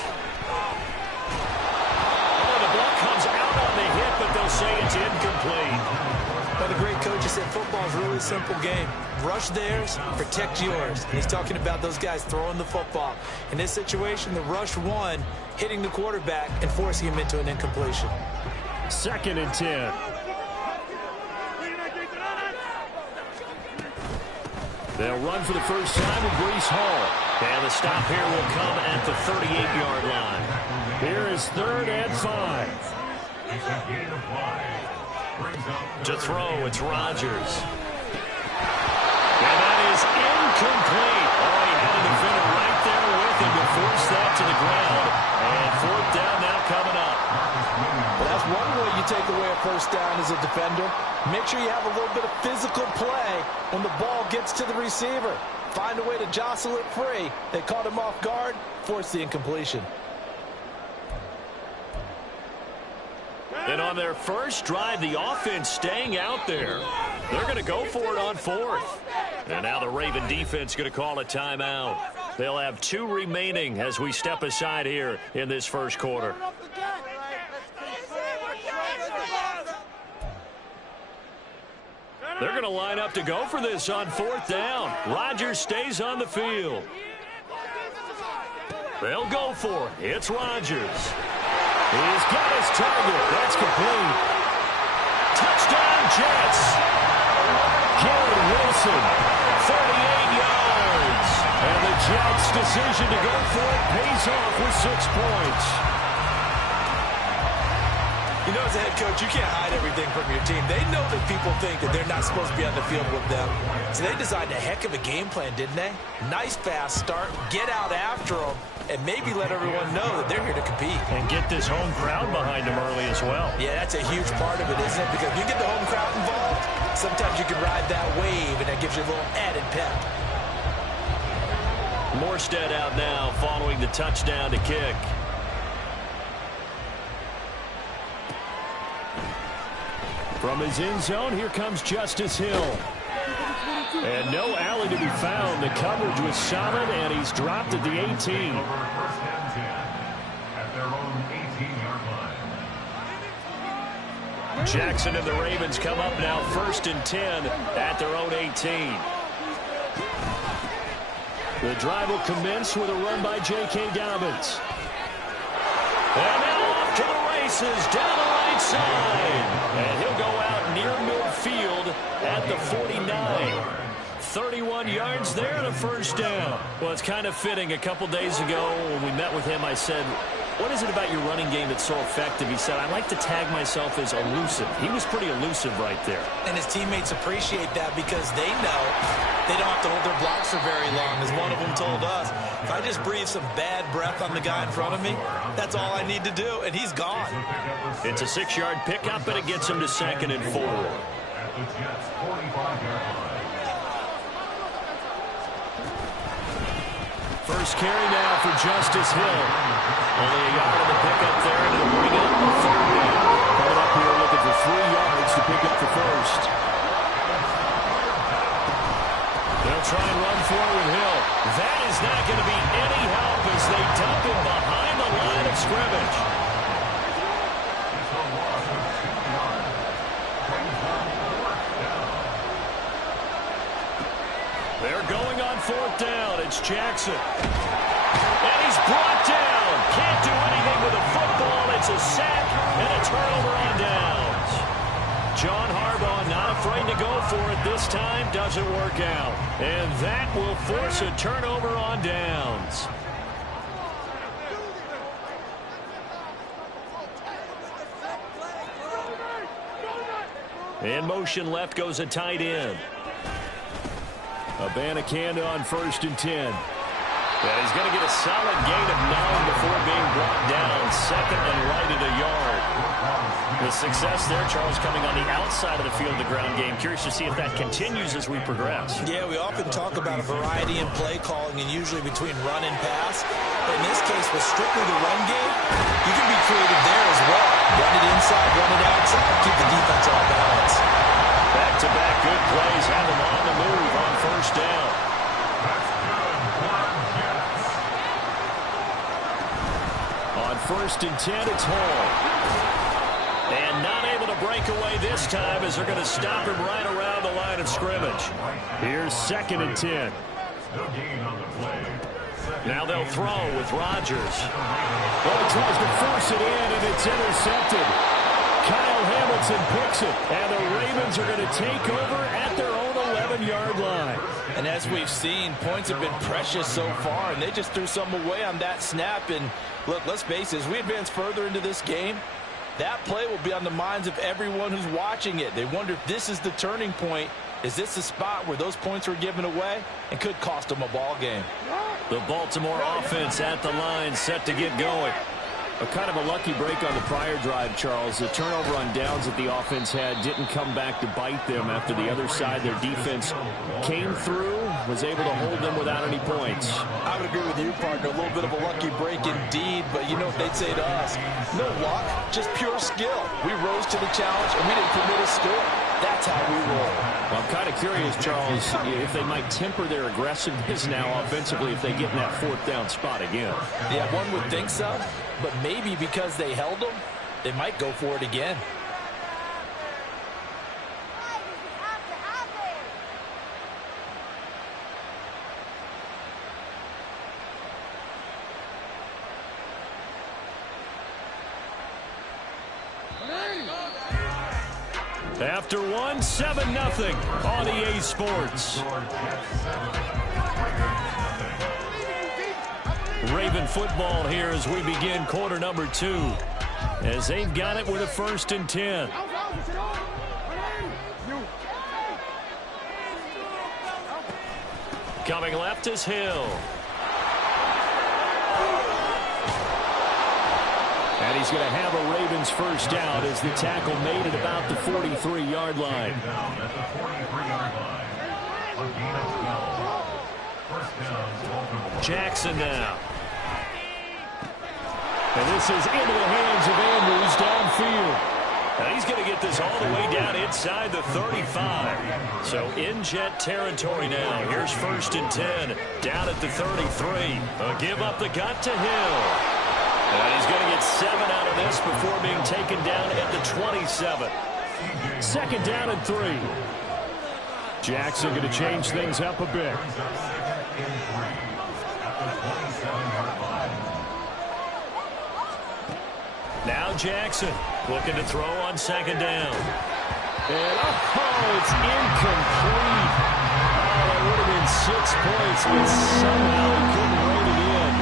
Oh, the ball comes out on the hit, but they'll say it's incomplete. Well, the great coach has said football is a really simple game. Rush theirs, protect yours. And he's talking about those guys throwing the football. In this situation, the rush won, hitting the quarterback and forcing him into an incompletion. 2nd and 10. They'll run for the first time with Breece Hall. And the stop here will come at the 38-yard line. Here is 3rd and 5. To throw, it's Rodgers. And that is incomplete. Oh, he had a defender right there with him to force that to the ground. And 4th down now coming up. Well, that's one way you take away a first down as a defender. Make sure you have a little bit of physical play when the ball gets to the receiver. Find a way to jostle it free. They caught him off guard, forced the incompletion. And on their first drive, the offense staying out there. They're going to go for it on 4th. And now the Raven defense going to call a timeout. They'll have 2 remaining as we step aside here in this first quarter. They're going to line up to go for this on 4th down. Rodgers stays on the field. They'll go for it. It's Rodgers. He's got his target. That's complete. Touchdown, Jets. Garrett Wilson, 38 yards. And the Jets' decision to go for it pays off with 6 points. You know, as a head coach, you can't hide everything from your team. They know that people think that they're not supposed to be on the field with them. So they designed a heck of a game plan, didn't they? Nice fast start, get out after them, and maybe let everyone know that they're here to compete. And get this home crowd behind them early as well. Yeah, that's a huge part of it, isn't it? Because if you get the home crowd involved, sometimes you can ride that wave, and that gives you a little added pep. Morstead out now following the touchdown to kick. From his end zone, here comes Justice Hill. And no alley to be found. The coverage was solid, and he's dropped at the 18. First and 10 at their own 18-yard line. Jackson and the Ravens come up now 1st and 10 at their own 18. The drive will commence with a run by J.K. Dobbins. And now off to the races down the right side. And he'll go out near midfield at the 49. 31 yards there and a first down. Well, it's kind of fitting. A couple days ago when we met with him, I said, what is it about your running game that's so effective? He said, I like to tag myself as elusive. He was pretty elusive right there. And his teammates appreciate that because they know they don't have to hold their blocks for very long. As one of them told us, if I just breathe some bad breath on the guy in front of me, that's all I need to do, and he's gone. It's a 6-yard pickup, and it gets him to 2nd and 4. At the Jets' 45-yard line. First carry now for Justice Hill. Only a yard on the pickup there, and it'll bring up the 3rd down. Coming up here looking for 3 yards to pick up the first. They'll try and run forward Hill. That is not going to be any help as they dump him behind the line of scrimmage. They're going on 4th down. It's Jackson. And he's brought down. Can't do anything with a football. It's a sack and a turnover on downs. John Harbaugh not afraid to go for it this time. Doesn't work out. And that will force a turnover on downs. In motion left goes a tight end. Abanikanda on 1st and 10. Yeah, he's going to get a solid gain of 9 before being brought down. 2nd and right at a yard. The success there, Charles, coming on the outside of the field, the ground game. Curious to see if that continues as we progress. Yeah, we often talk about a variety in play calling and usually between run and pass. But in this case, with strictly the run game, you can be creative there as well. Run it inside, run it outside, keep the defense off balance. Back-to-back good plays have him on the move on 1st down. On 1st and 10, it's Hall. And not able to break away this time as they're going to stop him right around the line of scrimmage. Here's 2nd and 10. Now they'll throw with Rodgers. Well, he tries to force it in, and it's intercepted. Kyle Hamilton picks it, and the Ravens are going to take over at their own 11-yard line. And as we've seen, points have been precious so far, and they just threw some away on that snap. And look, let's face it, as we advance further into this game, that play will be on the minds of everyone who's watching it. They wonder if this is the turning point. Is this the spot where those points were given away and could cost them a ball game? The Baltimore offense at the line, set to get going. A kind of a lucky break on the prior drive, Charles. The turnover on downs that the offense had didn't come back to bite them after the other side. Their defense came through, was able to hold them without any points. I would agree with you, partner. A little bit of a lucky break indeed, but you know what they'd say to us? No luck, just pure skill. We rose to the challenge, and we didn't permit a score. That's how we roll. Well, I'm kind of curious, Charles, if they might temper their aggressiveness now offensively if they get in that 4th down spot again. Yeah, one would think so, but maybe because they held them, they might go for it again. After one, 7-0 on EA Sports. Raven football here as we begin quarter number 2. as they've got it with a 1st and 10. Coming left is Hill. And he's going to have a Ravens 1st down as the tackle made at about the 43-yard line. Jackson now. And this is into the hands of Andrews downfield. Now he's going to get this all the way down inside the 35. So in Jet territory now. Here's 1st and 10 down at the 33. A give up the gut to Hill. And he's going to get 7 out of this before being taken down at the 27. 2nd down and 3. Jackson going to change things up a bit. Now Jackson looking to throw on 2nd down. And it's incomplete. Oh, that would have been 6 points, but somehow he couldn't rein it in.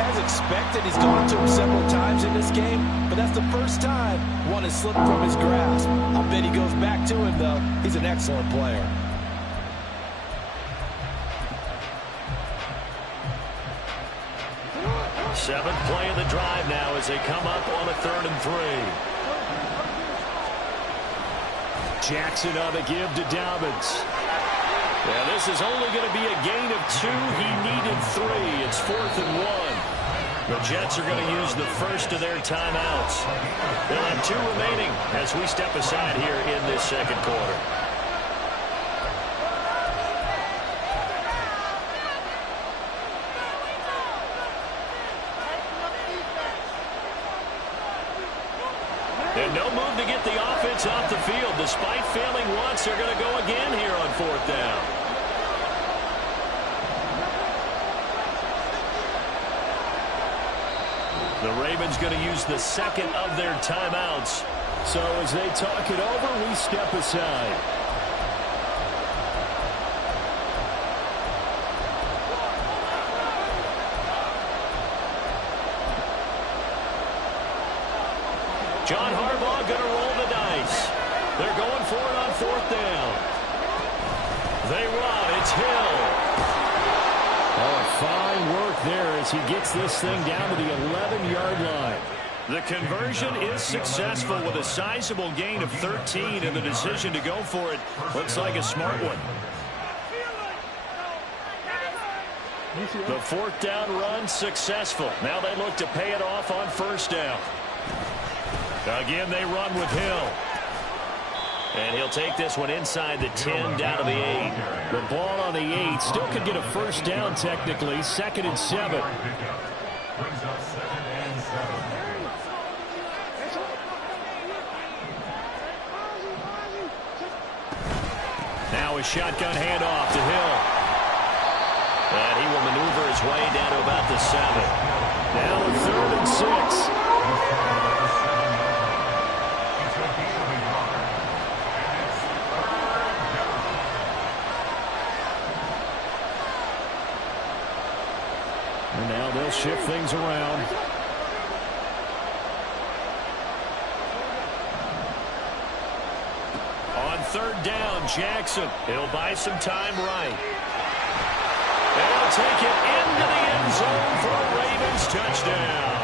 As expected, he's gone to him several times in this game, but that's the first time one has slipped from his grasp. I'll bet he goes back to him, though. He's an excellent player. Seventh play of the drive now as they come up on a 3rd and 3. Jackson on the give to Dobbins. Yeah, this is only going to be a gain of 2. He needed 3. It's 4th and 1. The Jets are going to use the first of their timeouts. They'll have 2 remaining as we step aside here in this 2nd quarter. And no move to get the offense off the field. Despite failing once, they're going to go again here on 4th down. The Ravens going to use the 2nd of their timeouts. So as they talk it over, we step aside. John Harbaugh going to roll the dice. They're going for it on 4th down. They run. It's Hill. Oh, fine work there as he gets this thing down to the 11-yard line. The conversion is successful with a sizable gain of 13, and the decision to go for it looks like a smart one. The 4th down run successful. Now they look to pay it off on 1st down. Again, they run with Hill. And he'll take this one inside the 10 down to the 8. The ball on the 8 still could get a 1st down technically. 2nd and 7. Now a shotgun handoff to Hill. And he will maneuver his way down to about the 7. Now a 3rd and 6. And now they'll shift things around. On 3rd down, Jackson. He'll buy some time right. And he'll take it into the end zone for a Ravens touchdown.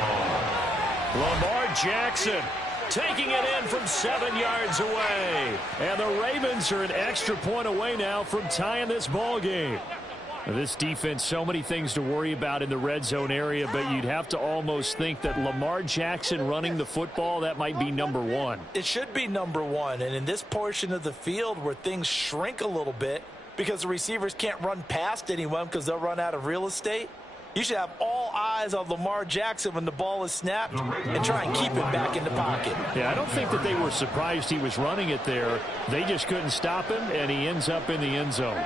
Lamar Jackson taking it in from 7 yards away. And the Ravens are an extra point away now from tying this ball game. This defense, so many things to worry about in the red zone area, but you'd have to almost think that Lamar Jackson running the football, that might be number 1. It should be number 1, and in this portion of the field where things shrink a little bit because the receivers can't run past anyone because they'll run out of real estate, you should have all eyes on Lamar Jackson when the ball is snapped and try and keep him back in the pocket. Yeah, I don't think that they were surprised he was running it there. They just couldn't stop him, and he ends up in the end zone.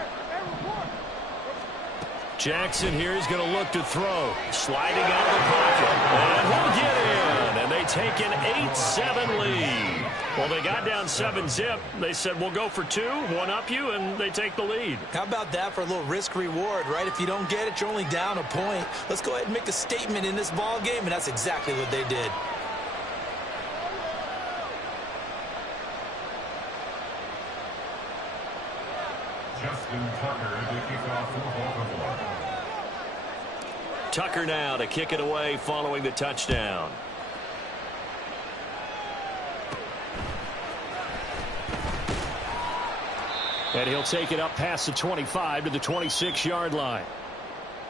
Jackson here is going to look to throw. Sliding out of the pocket. And he'll get in. And they take an 8-7 lead. Well, they got down 7-zip. They said, we'll go for 2, one up you, and they take the lead. How about that for a little risk-reward, right? If you don't get it, you're only down a point. Let's go ahead and make a statement in this ball game, and that's exactly what they did. Justin Tucker to kick off for Baltimore. Tucker now to kick it away following the touchdown. And he'll take it up past the 25 to the 26-yard line.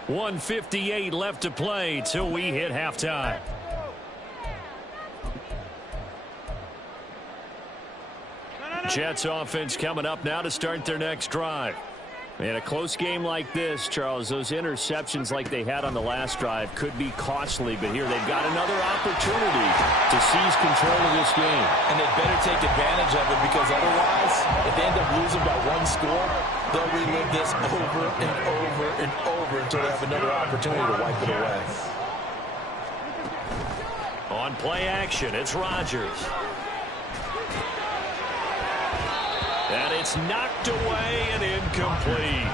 1:58 left to play till we hit halftime. Jets offense coming up now to start their next drive. In a close game like this, Charles, those interceptions like they had on the last drive could be costly, but here they've got another opportunity to seize control of this game. And they better take advantage of it, because otherwise, if they end up losing by one score, they'll relive this over and over and over until they have another opportunity to wipe it away. On play action, it's Rodgers. And it's knocked away and incomplete.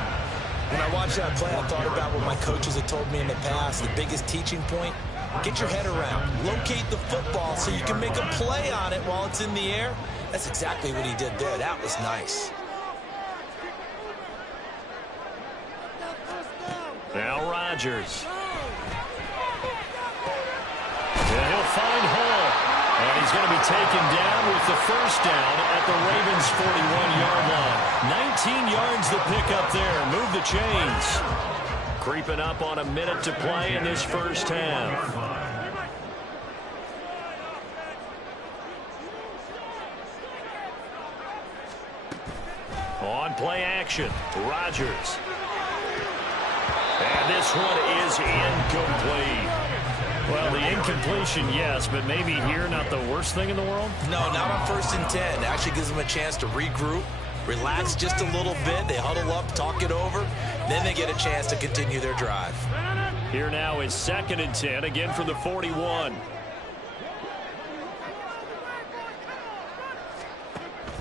When I watched that play, I thought about what my coaches had told me in the past. The biggest teaching point, get your head around. Locate the football so you can make a play on it while it's in the air. That's exactly what he did there. That was nice. Now Rodgers. And he'll find Hall. And he's going to be taken down with the first down at the Ravens' 41-yard line. 19 yards the pickup there. Move the chains. Creeping up on a minute to play in this first half. On play action, Rodgers. And this one is incomplete. Well, the incompletion, yes, but maybe here not the worst thing in the world? No, not on 1st and 10. It actually gives them a chance to regroup, relax just a little bit. They huddle up, talk it over. Then they get a chance to continue their drive. Here now is 2nd and 10, again from the 41.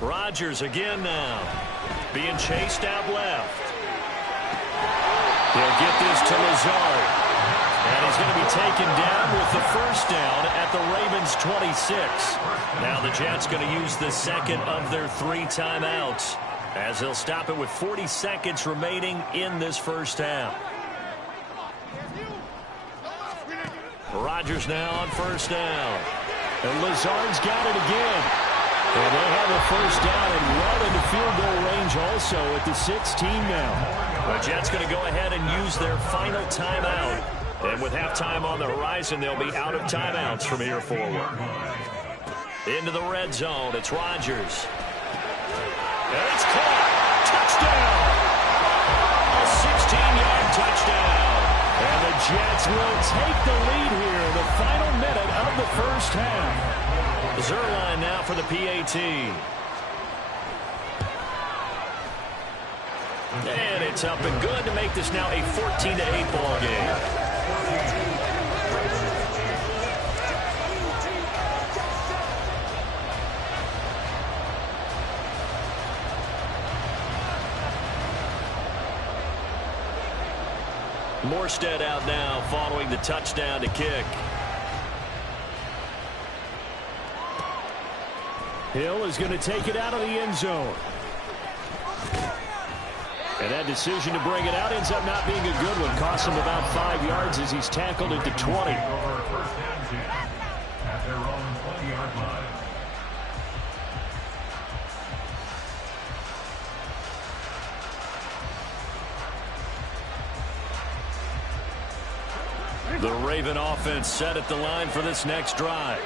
Rodgers again now. Being chased out left. He'll get this to Lazard. And he's going to be taken down with the first down at the Ravens' 26. Now the Jets going to use the second of their 3 timeouts, as they'll stop it with 40 seconds remaining in this first half. Rodgers now on first down. And Lazard's got it again. And they have a first down and run into field goal range also at the 16 now. The Jets going to go ahead and use their final timeout. And with halftime on the horizon, they'll be out of timeouts from here forward. Into the red zone, it's Rodgers. And it's caught. Touchdown! A 16-yard touchdown. And the Jets will take the lead here in the final minute of the first half. Zuerlein now for the PAT. And it's up and good to make this now a 14-8 ball game. Morstead out now following the touchdown to kick. Hill is going to take it out of the end zone. And that decision to bring it out ends up not being a good one. Costs him about 5 yards as he's tackled at the 20. First and 10 at their own 20-yard line. The Raven offense set at the line for this next drive.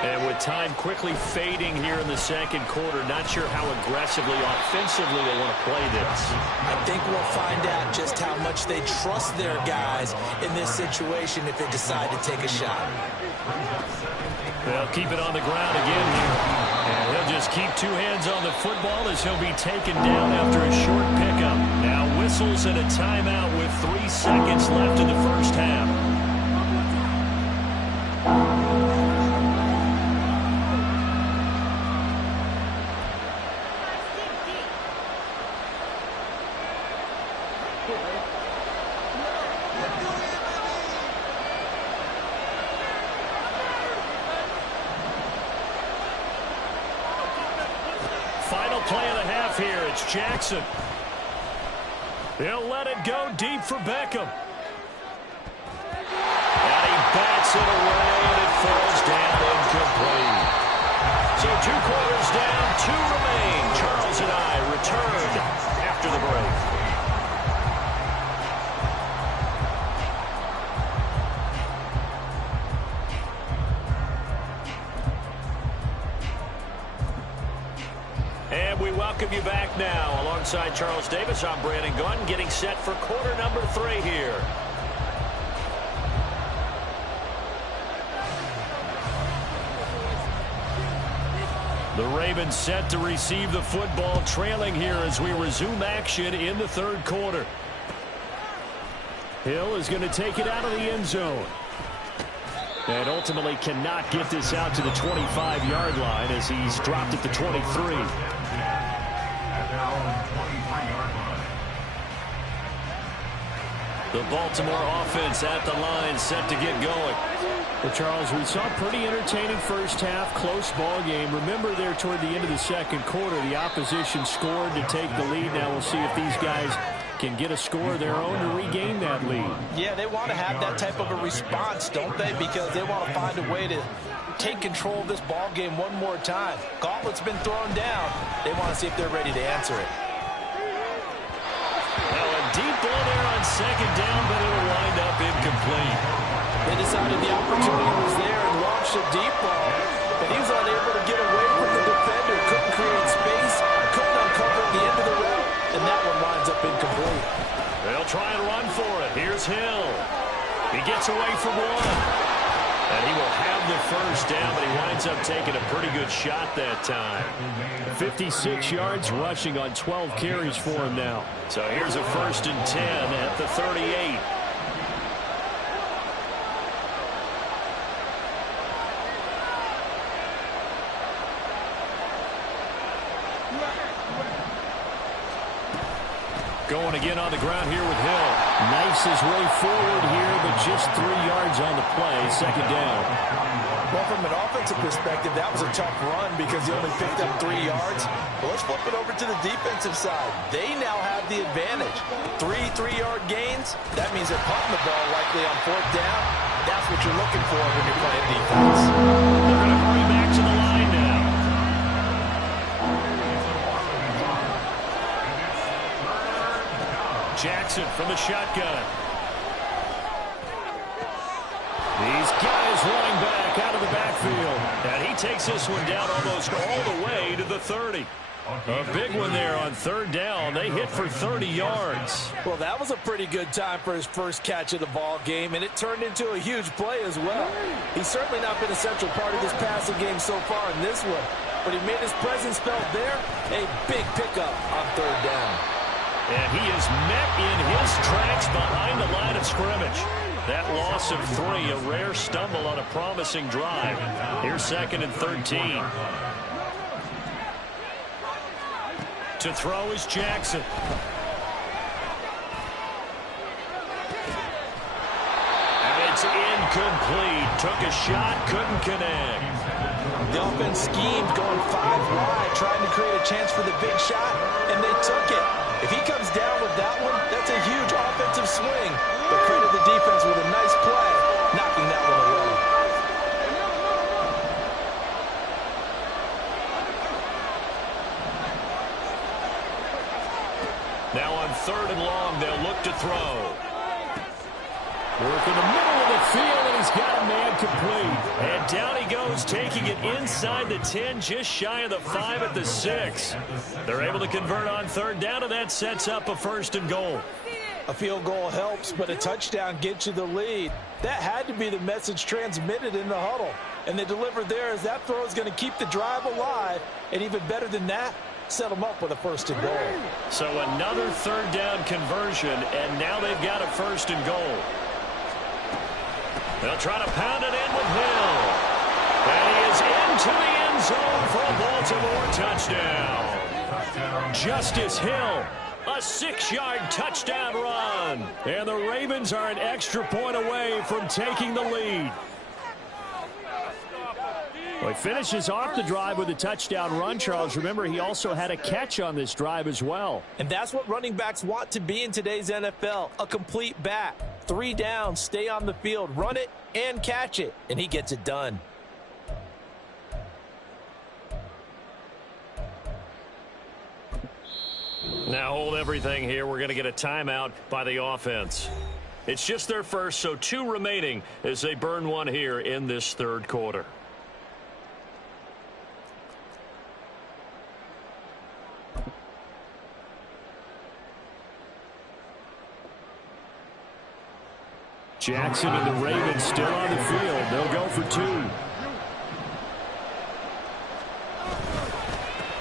And with time quickly fading here in the second quarter, not sure how aggressively, offensively they want to play this. I think we'll find out just how much they trust their guys in this situation if they decide to take a shot. They'll keep it on the ground again here. And he'll just keep 2 hands on the football as he'll be taken down after a short pickup. Now whistles and a timeout with 3 seconds left in the first half. Final play of the half here. It's Jackson. He'll let it go deep for Beckham. And he bats it away, and it falls down incomplete. So 2 quarters down, 2 remain. Charles and I return after the break. And we welcome you back now. Alongside Charles Davis, I'm Brandon Gunn, getting set for quarter number 3 here. The Ravens set to receive the football, trailing here as we resume action in the 3rd quarter. Hill is going to take it out of the end zone. And ultimately cannot get this out to the 25-yard line as he's dropped at the 23. The Baltimore offense at the line, set to get going. Well, Charles, we saw a pretty entertaining first half, close ball game. Remember there toward the end of the 2nd quarter, the opposition scored to take the lead. Now we'll see if these guys can get a score of their own to regain that lead. Yeah, they want to have that type of a response, don't they? Because they want to find a way to take control of this ball game one more time. Gauntlet's been thrown down. They want to see if they're ready to answer it. Now a deep ball there on 2nd down, but it'll wind up incomplete. They decided the opportunity was there and launched a deep ball, but he was unable to get away from the defender. Couldn't create space, couldn't uncover the end of the route, and that one winds up incomplete. They'll try and run for it. Here's Hill. He gets away from one. And he will have the 1st down, but he winds up taking a pretty good shot that time. 56 yards rushing on 12 carries for him now. So here's a 1st and 10 at the 38. Going again on the ground here with Hill. Knifes his way forward here, but just 3 yards on the play. 2nd down. Well, from an offensive perspective, that was a tough run because he only picked up 3 yards. But let's flip it over to the defensive side. They now have the advantage. 3 3-yard gains. That means they're punting the ball likely on 4th down. That's what you're looking for when you're playing defense. They're going to hurry back to the line now. Jackson from the shotgun. These guys running back out of the backfield. And he takes this one down almost all the way to the 30. A big one there on 3rd down. They hit for 30 yards. Well, that was a pretty good time for his first catch of the ball game, and it turned into a huge play as well. He's certainly not been a central part of this passing game so far in this one, but he made his presence felt there. A big pickup on 3rd down. And he is met in his tracks behind the line of scrimmage. That loss of 3, a rare stumble on a promising drive. Here's 2nd and 13. To throw is Jackson. And it's incomplete. Took a shot, couldn't connect. The offense schemed, going 5 wide, trying to create a chance for the big shot, and they took it. If he comes down with that one, that's a huge offensive swing. But credit the defense with a nice play, knocking that one away. Now on 3rd and long, they'll look to throw. Work in the middle of the field, and he's got a man complete. And down he goes, taking it inside the 10, just shy of the 5 at the 6. They're able to convert on 3rd down, and that sets up a 1st and goal. A field goal helps, but a touchdown gets you the lead. That had to be the message transmitted in the huddle. And they delivered there as that throw is going to keep the drive alive. And even better than that, set them up with a 1st and goal. So another 3rd down conversion, and now they've got a 1st and goal. They'll try to pound it in with Hill. And he is into the end zone for a Baltimore touchdown. Justice Hill, a 6-yard touchdown run. And the Ravens are an extra point away from taking the lead. Well, he finishes off the drive with a touchdown run, Charles. Remember, he also had a catch on this drive as well. And that's what running backs want to be in today's NFL, a complete back. 3 down, stay on the field, run it, and catch it, and he gets it done. Now hold everything here. We're going to get a timeout by the offense. It's just their first, so 2 remaining as they burn one here in this third quarter. Jackson and the Ravens still on the field. They'll go for 2.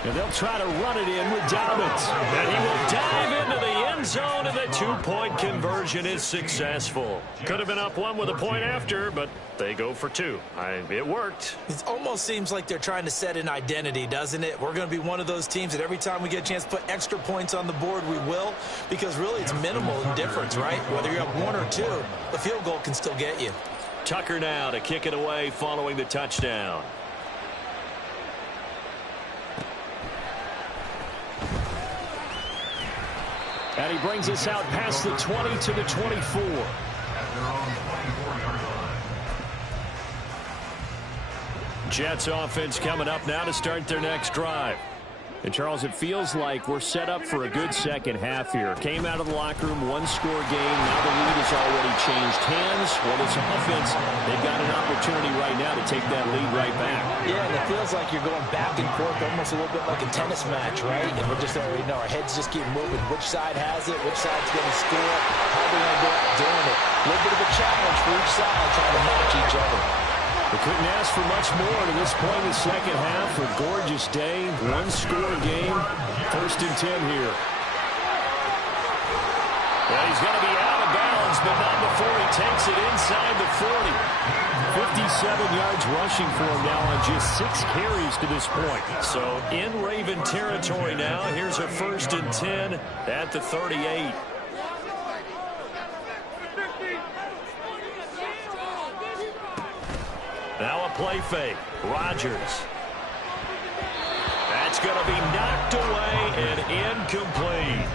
And they'll try to run it in with Dobbins. And he will dive into the end zone, and the 2-point conversion is successful. Could have been up 1 with a point after, but they go for 2. It worked. It almost seems like they're trying to set an identity, doesn't it? We're going to be one of those teams that every time we get a chance to put extra points on the board, we will. Because really it's minimal in difference, right? Whether you're up 1 or 2, the field goal can still get you. Tucker now to kick it away following the touchdown. And he brings us out past the 20 to the 24. At their own 24-yard line. Jets offense coming up now to start their next drive. And, Charles, it feels like we're set up for a good second half here. Came out of the locker room, 1-score game. Now the lead has already changed hands. Well, it's offense. They've got an opportunity right now to take that lead right back. Yeah, and it feels like you're going back and forth almost a little bit like a tennis match, right? And we're just, our heads just keep moving. Which side has it? Which side's going to score? How are they going to go out doing it? A little bit of a challenge for each side trying to match each other. They couldn't ask for much more to this point in the second half. A gorgeous day, 1-score game, 1st and 10 here. Well, he's going to be out of bounds, but not before he takes it inside the 40. 57 yards rushing for him now on just 6 carries to this point. So in Raven territory now. Here's a 1st and 10 at the 38. Now a play fake. Rodgers. That's going to be knocked away and incomplete.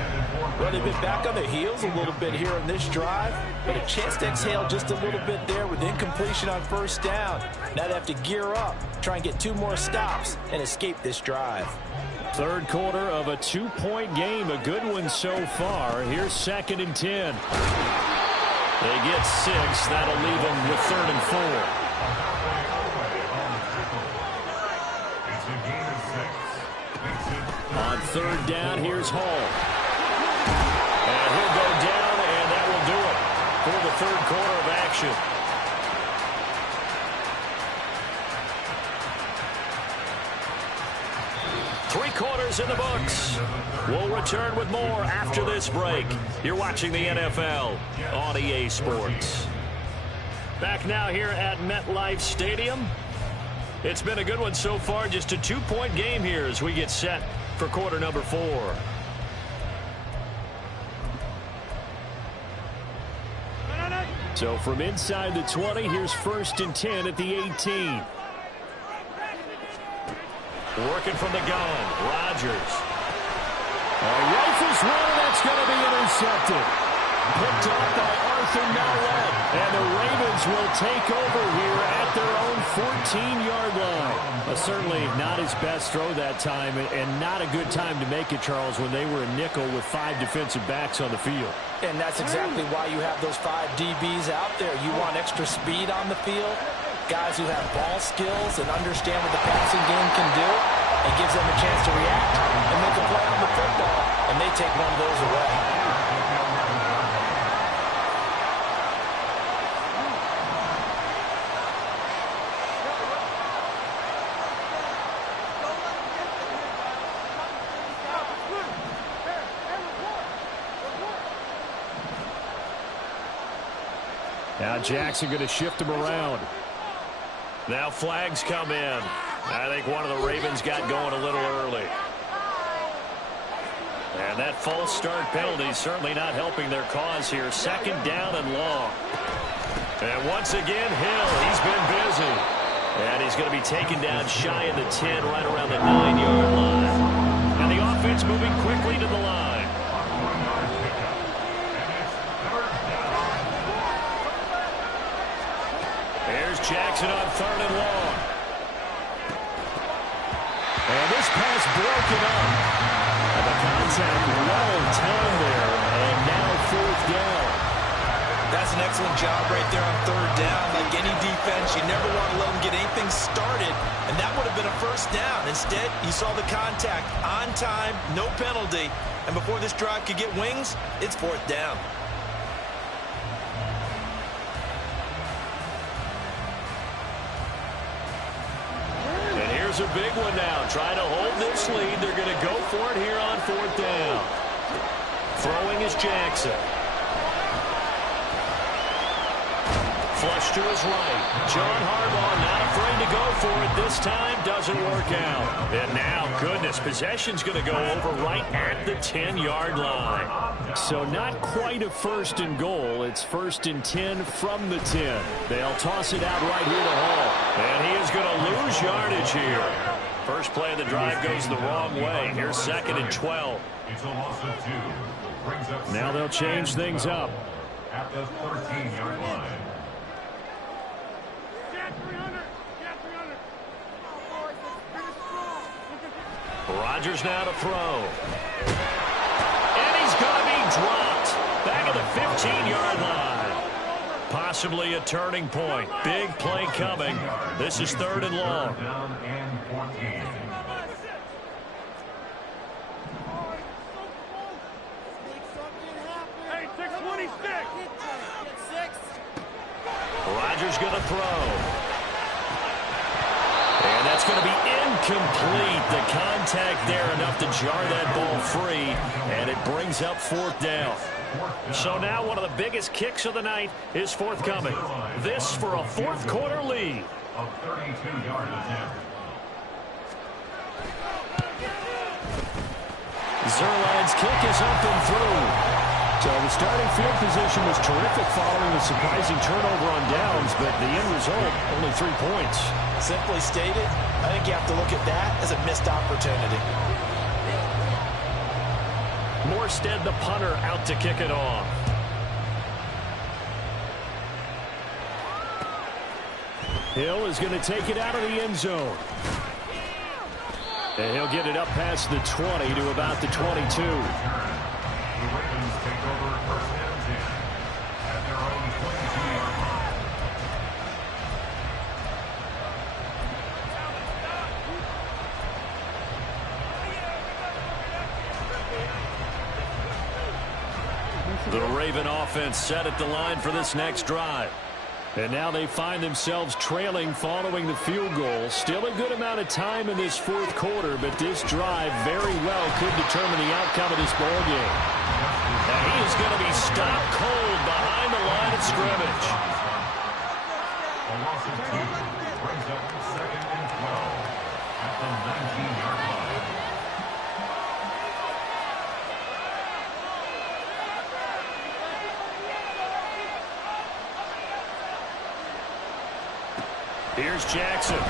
Well, they've been back on their heels a little bit here in this drive, but a chance to exhale just a little bit there with incompletion on 1st down. Now they have to gear up, try and get 2 more stops, and escape this drive. Third quarter of a 2-point game, a good one so far. Here's 2nd and 10. They get 6. That'll leave them with 3rd and 4. On 3rd down, here's Hall. And he'll go down, and that will do it for the 3rd quarter of action. Three quarters in the books. We'll return with more after this break. You're watching the NFL on EA Sports. Back now here at MetLife Stadium. It's been a good one so far. Just a 2-point game here as we get set for quarter number 4. So from inside the 20, here's 1st and 10 at the 18. Working from the gun, Rodgers. Rifles one, and that's going to be intercepted. Picked off by Arthur Maulet. And the Ravens will take over here at their own 14-yard line. Certainly not his best throw that time, and not a good time to make it, Charles, when they were a nickel with 5 defensive backs on the field. And that's exactly why you have those 5 DBs out there. You want extra speed on the field, guys who have ball skills and understand what the passing game can do. It gives them a chance to react and make a play on the football, and they take one of those away. Now Jackson going to shift him around. Now flags come in. I think one of the Ravens got going a little early. And that false start penalty certainly not helping their cause here. 2nd down and long. And once again, Hill, he's been busy. And he's going to be taken down shy of the 10, right around the 9-yard line. And the offense moving quickly to the line. Here's Jackson on 3rd and long. And this pass broken up. And the contact well timed there. And now 4th down. That's an excellent job right there on 3rd down. Like any defense, you never want to let them get anything started, and that would have been a 1st down. Instead, you saw the contact on time, no penalty, and before this drive could get wings, it's 4th down. And here's a big one now. Trying to hold this lead. They're going to go for it here on 4th down. Throwing is Jackson. Flush to his right. John Harbaugh not afraid to go for it this time. Doesn't work out. And now, goodness, possession's going to go over right at the 10-yard line. So not quite a 1st and goal. It's 1st and 10 from the 10. They'll toss it out right here to Hall. And he is going to lose yardage here. First play of the drive goes the wrong way. Here's 2nd and 12. It's a loss of 2. Brings up Now they'll change things up. at the 13-yard line. Rodgers now to throw. And he's going to be dropped. Back at the 15-yard line. Possibly a turning point. Big play coming. This is 3rd and long. Down and 14. Rodgers going to throw. And that's going to be incomplete. The contact there enough to jar that ball free, and it brings up 4th down. So now one of the biggest kicks of the night is forthcoming. This for a 4th quarter lead. A 32-yard attempt. Zuerlein's kick is up and through. So the starting field position was terrific following a surprising turnover on downs, but the end result, only 3 points. Simply stated, I think you have to look at that as a missed opportunity. Morstead, the punter, out to kick it off. Hill is going to take it out of the end zone. And he'll get it up past the 20 to about the 22. The Ravens take over 1st and 10 at their own 22-yard line. The Raven offense set at the line for this next drive. And now they find themselves trailing following the field goal. Still a good amount of time in this 4th quarter, but this drive very well could determine the outcome of this ball game. And he is going to be stopped cold behind the line of scrimmage. A loss of 2 brings up 2nd and 12 at the 19-yard line. Here's Jackson.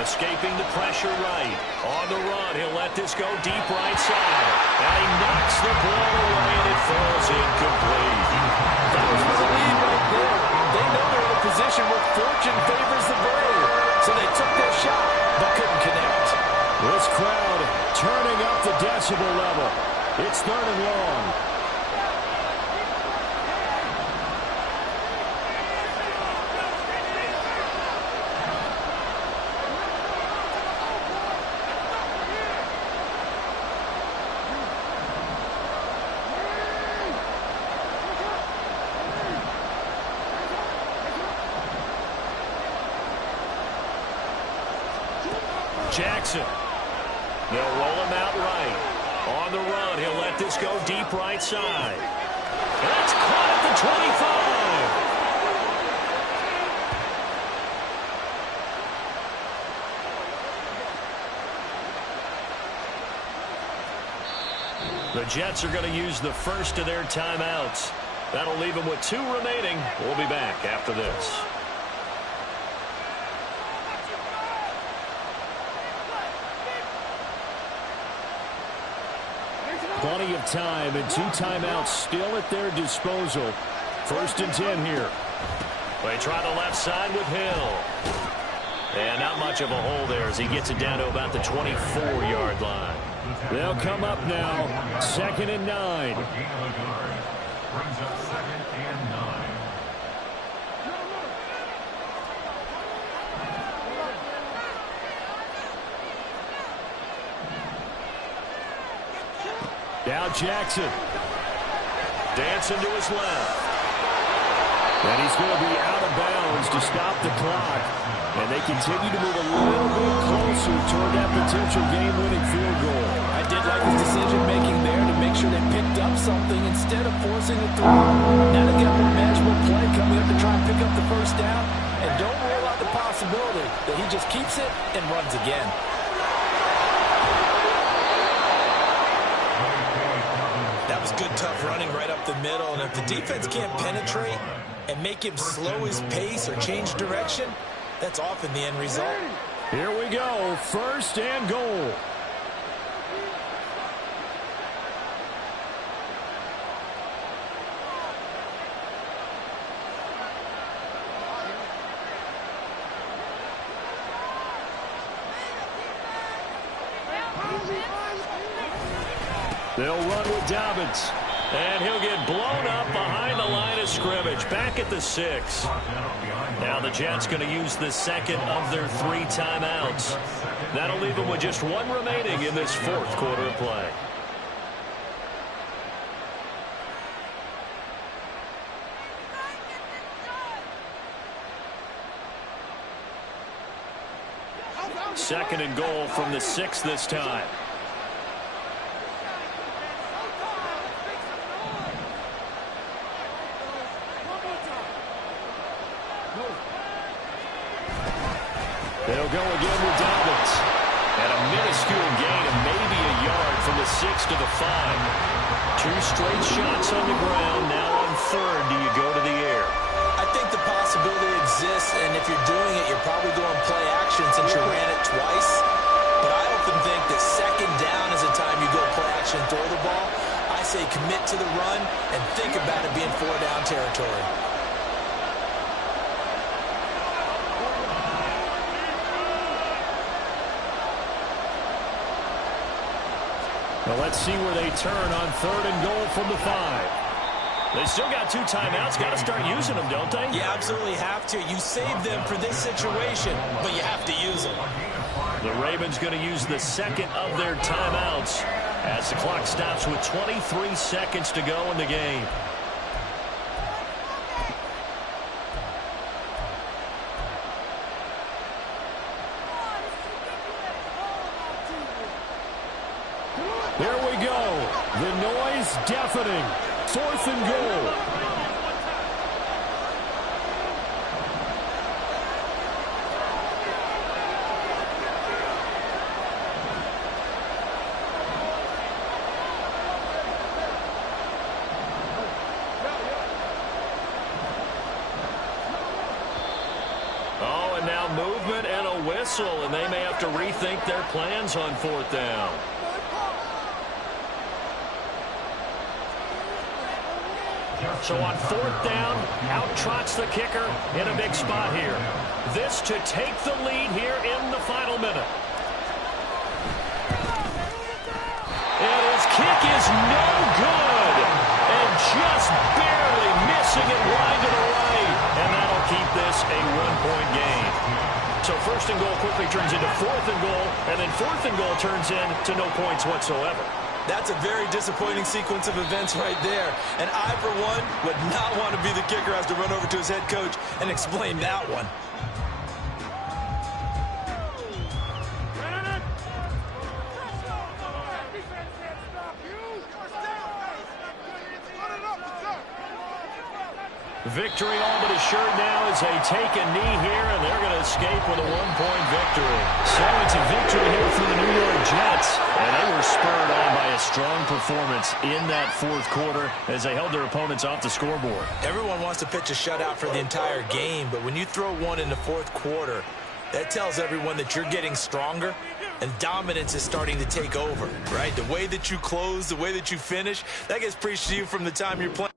Escaping the pressure right. On the run, he'll let this go deep right side. And he knocks the ball away, and it falls incomplete. That was the lead right there. They know they're in a position where fortune favors the brave. So they took their shot, but couldn't connect. This crowd turning up the decibel level. It's 3rd and long. Jackson. They'll roll him out right. On the run, he'll let this go deep right side. And that's caught at the 25. The Jets are going to use the first of their timeouts. That'll leave them with 2 remaining. We'll be back after this. of time and 2 timeouts still at their disposal. 1st and 10 here. They try the left side with Hill. And not much of a hole there as he gets it down to about the 24-yard line. They'll come up now. 2nd and 9. Brings up 2nd and 9. Now Jackson. Dancing to his left. And he's going to be out of bounds to stop the clock. And they continue to move a little bit closer toward that potential game-winning field goal. I did like his decision-making there to make sure they picked up something instead of forcing a throw. Now they got more manageable play coming up to try and pick up the 1st down. And don't rule out the possibility that he just keeps it and runs again. That was good, tough running right up the middle. And if the defense can't penetrate and make him slow his pace or change direction, that's often the end result. Here we go. 1st and goal. They'll run with Dobbins. And he'll get blown up behind the line of scrimmage. Back at the 6. Now the Jets going to use the 2nd of their 3 timeouts. That'll leave them with just 1 remaining in this 4th quarter of play. Second and goal from the 6 this time. They'll go again with Dobbins. And a minuscule gain of maybe a yard from the 6 to the 5. 2 straight shots on the ground. Now on 3rd, do you go to the air? I think the possibility exists, and if you're doing it, you're probably going play action since you ran it twice. But I often think that 2nd down is the time you go play action and throw the ball. I say commit to the run and think about it being 4-down territory. Well, let's see where they turn on 3rd and goal from the 5. They still got 2 timeouts. Got to start using them, don't they? You absolutely have to. You save them for this situation, but you have to use them. The Ravens going to use the 2nd of their timeouts as the clock stops with 23 seconds to go in the game. There we go. The noise deafening. 4th and goal. Oh, and now movement and a whistle, and they may have to rethink their plans on 4th down. So on 4th down, out trots the kicker in a big spot here. This to take the lead here in the final minute. And his kick is no good. And just barely missing it wide to the right. And that'll keep this a 1-point game. So 1st and goal quickly turns into 4th and goal. And then 4th and goal turns into no points whatsoever. That's a very disappointing sequence of events right there. And I, for one, would not want to be the kicker who has to run over to his head coach and explain that one. Victory all but assured now as they take a knee here, and they're going to escape with a 1-point victory. So it's a victory here for the New York Jets. And they were spurred on by a strong performance in that 4th quarter as they held their opponents off the scoreboard. Everyone wants to pitch a shutout for the entire game, but when you throw one in the 4th quarter, that tells everyone that you're getting stronger and dominance is starting to take over, right? The way that you close, the way that you finish, that gets preached to you from the time you're playing.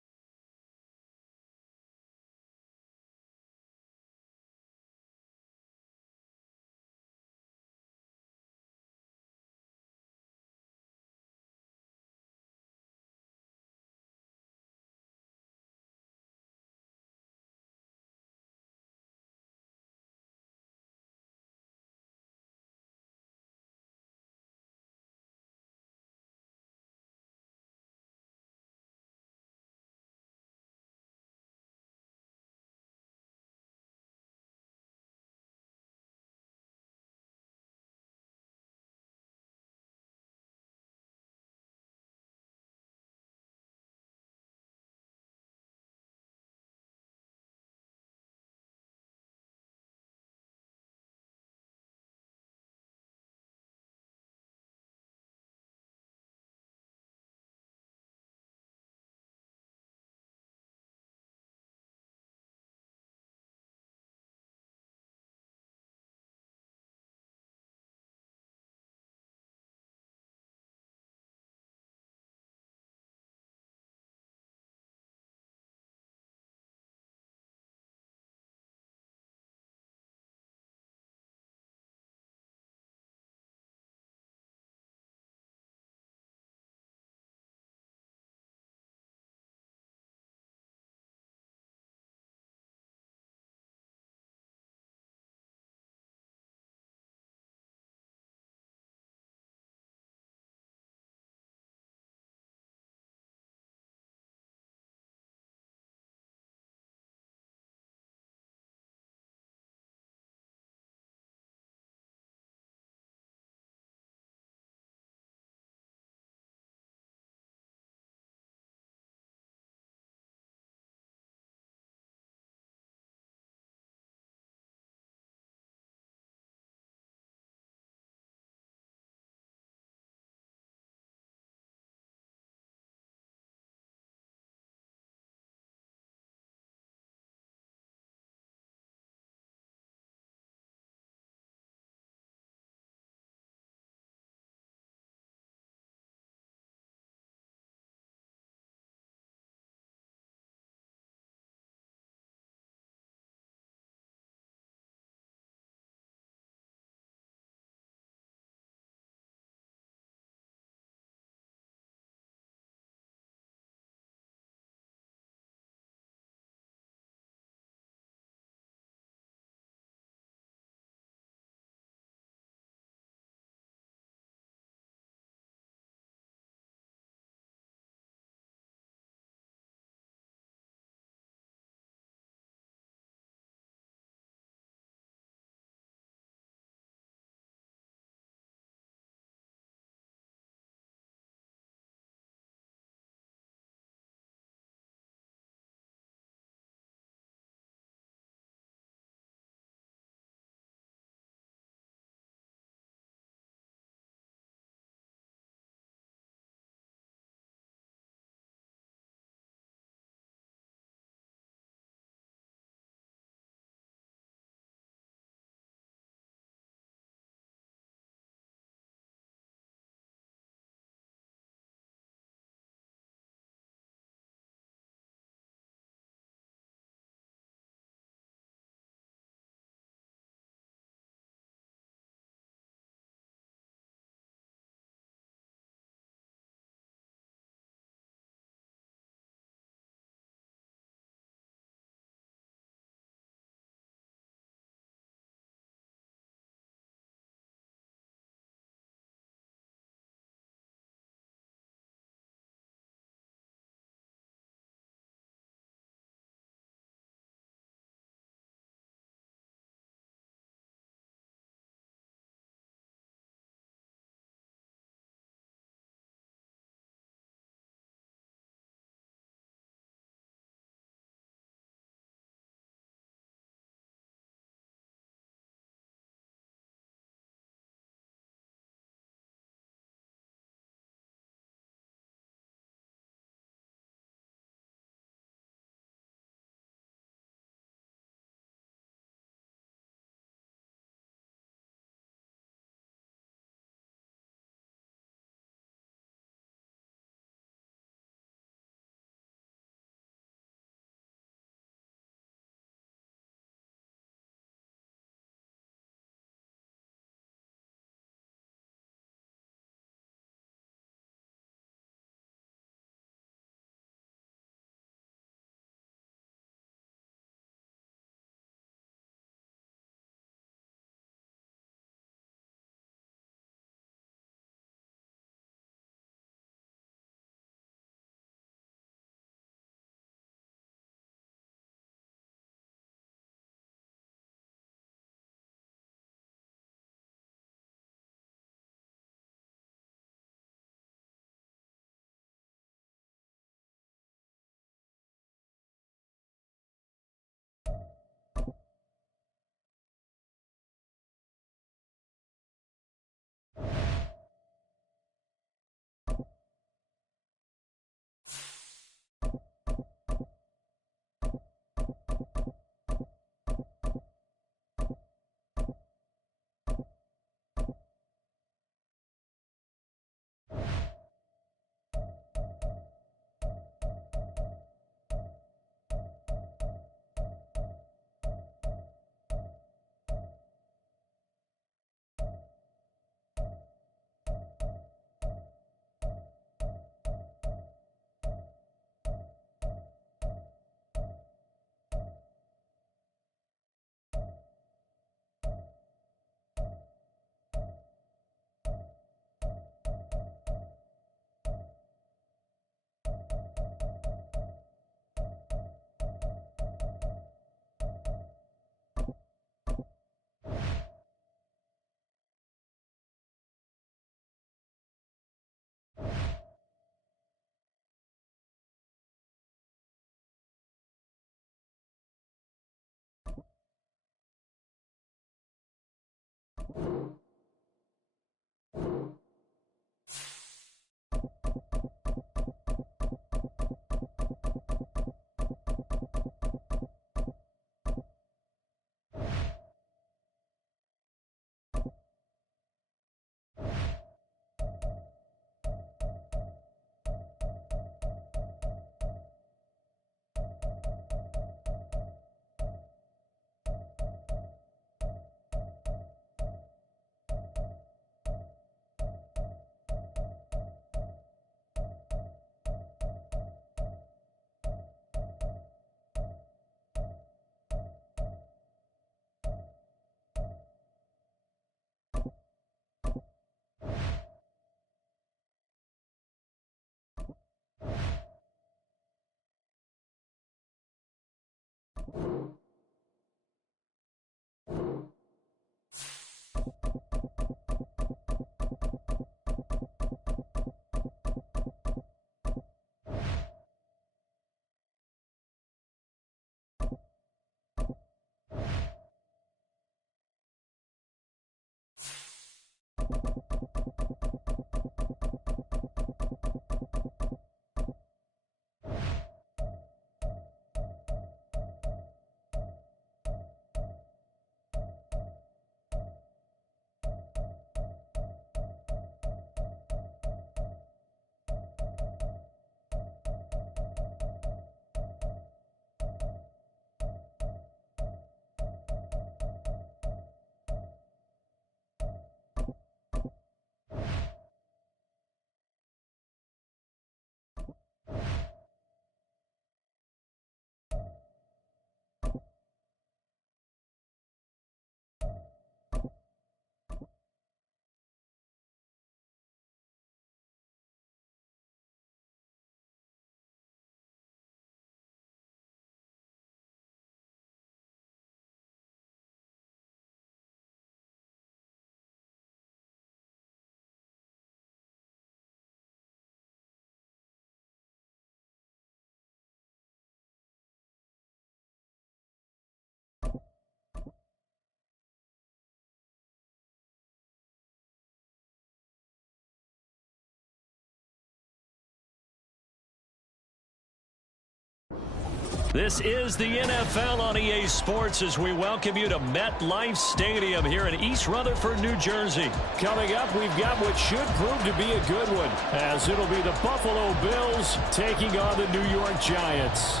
This is the NFL on EA Sports as we welcome you to MetLife Stadium here in East Rutherford, New Jersey. Coming up, we've got what should prove to be a good one, as it'll be the Buffalo Bills taking on the New York Giants.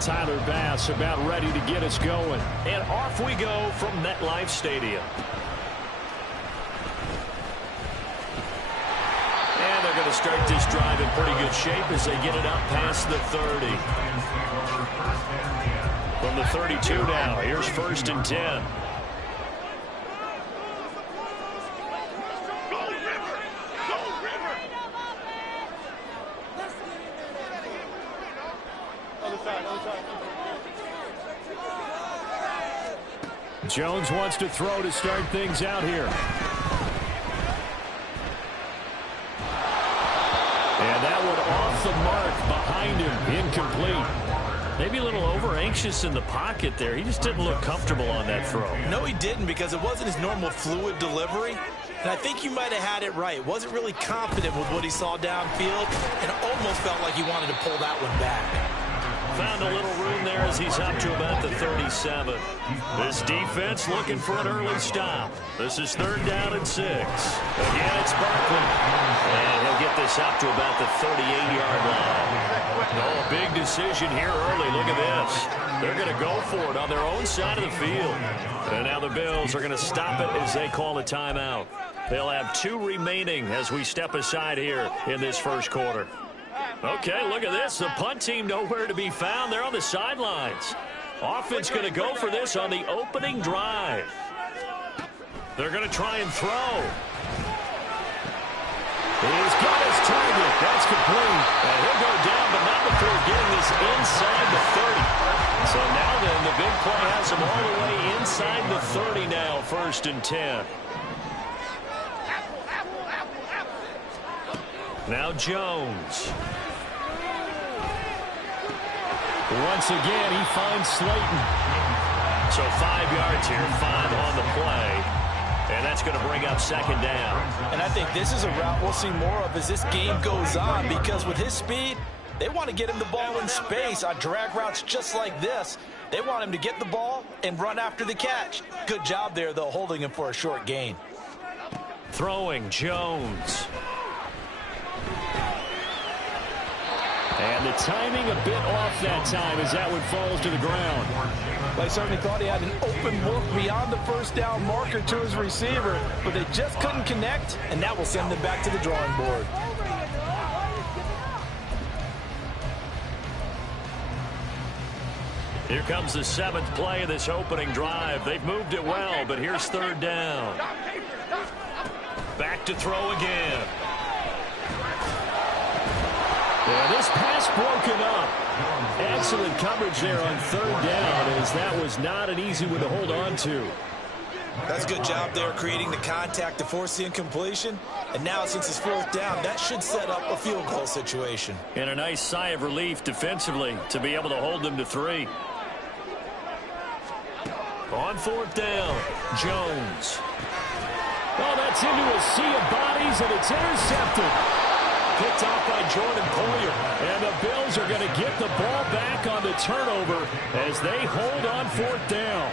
Tyler Bass about ready to get us going. And off we go from MetLife Stadium. And they're going to start this drive in pretty good shape as they get it up past the 30. From the 32 now, here's 1st and 10. Jones wants to throw to start things out here. And that one off the mark behind him, incomplete. Maybe a little over-anxious in the pocket there. He just didn't look comfortable on that throw. No, he didn't, because it wasn't his normal fluid delivery. And I think you might have had it right. Wasn't really confident with what he saw downfield, and almost felt like he wanted to pull that one back. Found a little room there as he's up to about the 37. This defense looking for an early stop. This is 3rd down and 6. Again, it's Barkley. And he'll get this up to about the 38-yard line. No, a big decision here early. Look at this. They're going to go for it on their own side of the field. And now the Bills are going to stop it as they call a timeout. They'll have 2 remaining as we step aside here in this first quarter. Okay, look at this. The punt team nowhere to be found. They're on the sidelines. Offense going to go for this on the opening drive. They're going to try and throw. He's got his target. That's complete. And he'll go down, but not before getting this inside the 30. So now then, the big play has him all the way inside the 30 now, 1st and 10. Now Jones. Once again, he finds Slayton. So 5 yards here, 5 on the play. And that's going to bring up 2nd down. And I think this is a route we'll see more of as this game goes on, because with his speed, they want to get him the ball in space on drag routes just like this. They want him to get the ball and run after the catch. Good job there, though, holding him for a short gain. Throwing Jones. And the timing a bit off that time as that one falls to the ground. They certainly thought he had an open look beyond the 1st down marker to his receiver, but they just couldn't connect, and that will send them back to the drawing board. Here comes the 7th play of this opening drive. They've moved it well, but here's 3rd down. Back to throw again. And this pass broken up. Excellent coverage there on 3rd down, as that was not an easy one to hold on to. That's a good job there creating the contact to force the incompletion. And now since it's 4th down, that should set up a field goal situation. And a nice sigh of relief defensively to be able to hold them to 3. On 4th down, Jones. Oh, that's into a sea of bodies, and it's intercepted. Picked off by Jordan Poyer. And the Bills are going to get the ball back on the turnover as they hold on 4th down.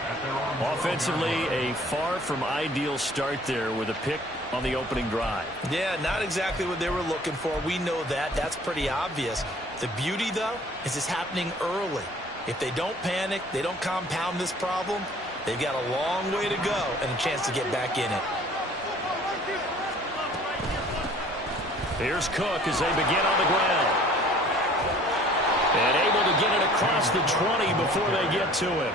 Offensively, a far from ideal start there with a pick on the opening drive. Yeah, not exactly what they were looking for. We know that. That's pretty obvious. The beauty, though, is it's happening early. If they don't panic, they don't compound this problem, they've got a long way to go and a chance to get back in it. Here's Cook as they begin on the ground. And able to get it across the 20 before they get to it.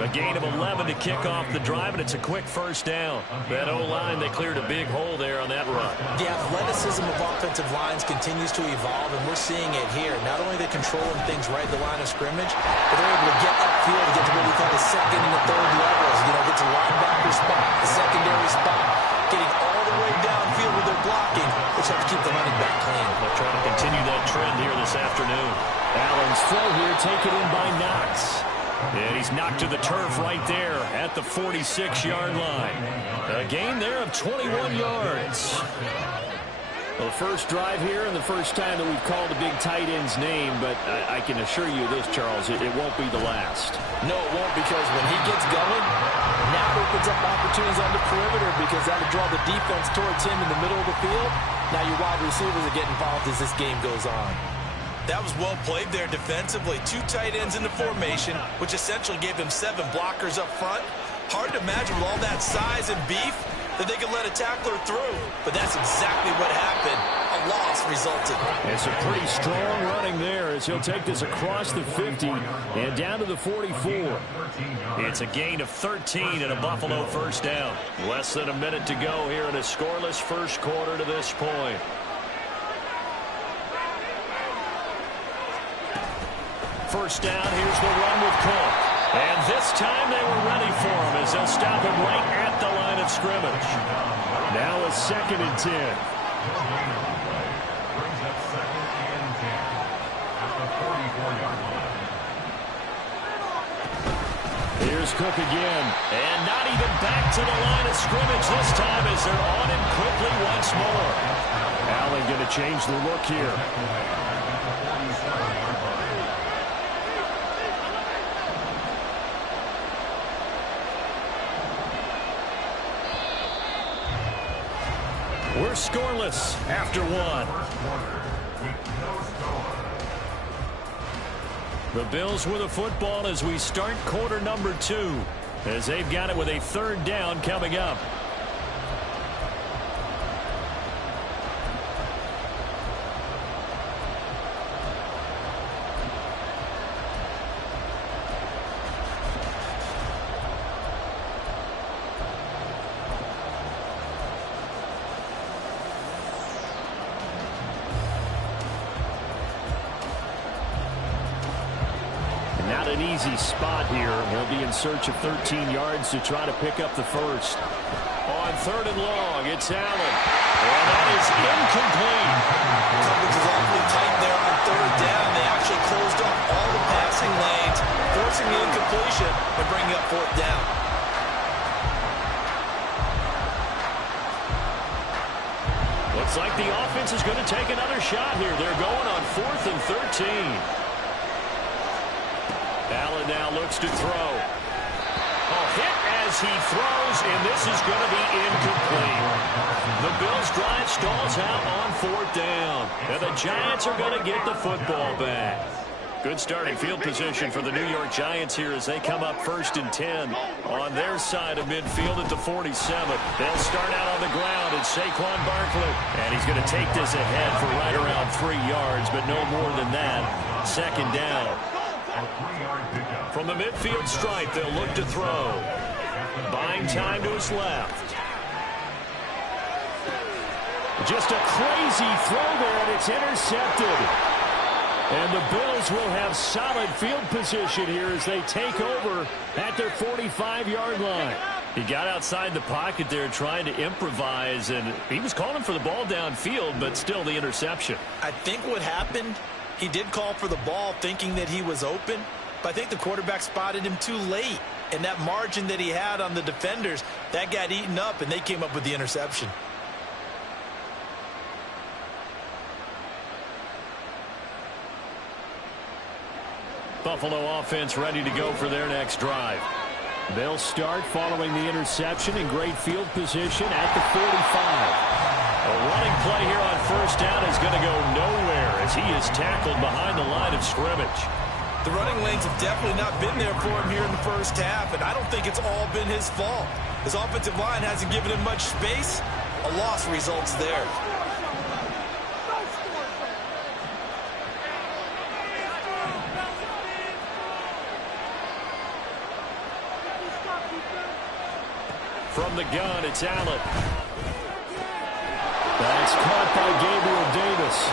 A gain of 11 to kick off the drive, and it's a quick 1st down. That O-line, they cleared a big hole there on that run. The athleticism of offensive lines continues to evolve, and we're seeing it here. Not only are they controlling things right at the line of scrimmage, but they're able to get upfield to get to what we call the 2nd and the 3rd levels. You know, get to linebacker spot, the secondary spot, getting all the way downfield with their blocking, which have to keep the running back clean. They'll try to continue that trend here this afternoon. Allen's throw here taken in by Knox. And he's knocked to the turf right there at the 46-yard line. A gain there of 21 yards. Well, the first drive here and the first time that we've called a big tight end's name, but I can assure you this, Charles, it won't be the last. No, it won't, because when he gets going, now it opens up opportunities on the perimeter, because that'll draw the defense towards him in the middle of the field. Now your wide receivers are getting involved as this game goes on. That was well played there defensively. 2 tight ends in the formation, which essentially gave him 7 blockers up front. Hard to imagine with all that size and beef that they could let a tackler through. But that's exactly what happened. A loss resulted. It's a pretty strong running there as he'll take this across the 50 and down to the 44. It's a gain of 13 and a Buffalo first down. Less than a minute to go here in a scoreless first quarter to this point. First down, here's the run with Cook. And this time they were ready for him as they'll stop him right at the line of scrimmage. Now a 2nd and 10. Brings up 2nd and 10 at the 44-yard line. Here's Cook again. And not even back to the line of scrimmage this time as they're on him quickly once more. Allen going to change the look here. We're scoreless after 1. The Bills with a football as we start quarter number 2, as they've got it with a 3rd down coming up. Not an easy spot here. He'll be in search of 13 yards to try to pick up the first. On 3rd and long, it's Allen. And that is incomplete. Coverage is awfully tight there on 3rd down. They actually closed off all the passing lanes, forcing the incompletion and bringing up 4th down. Looks like the offense is going to take another shot here. They're going on 4th and 13. Allen now looks to throw. A hit as he throws, and this is going to be incomplete. The Bills' drive stalls out on 4th down. And the Giants are going to get the football back. Good starting field position for the New York Giants here as they come up 1st and 10 on their side of midfield at the 47. They'll start out on the ground. It's Saquon Barkley. And he's going to take this ahead for right around 3 yards, but no more than that. 2nd down. From the midfield stripe, they'll look to throw. Buying time to his left. Just a crazy throw there, and it's intercepted. And the Bills will have solid field position here as they take over at their 45-yard line. He got outside the pocket there trying to improvise, and he was calling for the ball downfield, but still the interception. I think what happened, he did call for the ball thinking that he was open, but I think the quarterback spotted him too late. And that margin that he had on the defenders, that got eaten up, and they came up with the interception. Buffalo offense ready to go for their next drive. They'll start following the interception in great field position at the 45. A running play here on 1st down is going to go nowhere as he is tackled behind the line of scrimmage. The running lanes have definitely not been there for him here in the first half, and I don't think it's all been his fault. His offensive line hasn't given him much space. A loss results there. From the gun, it's Allen. That's caught by Gabriel Davis.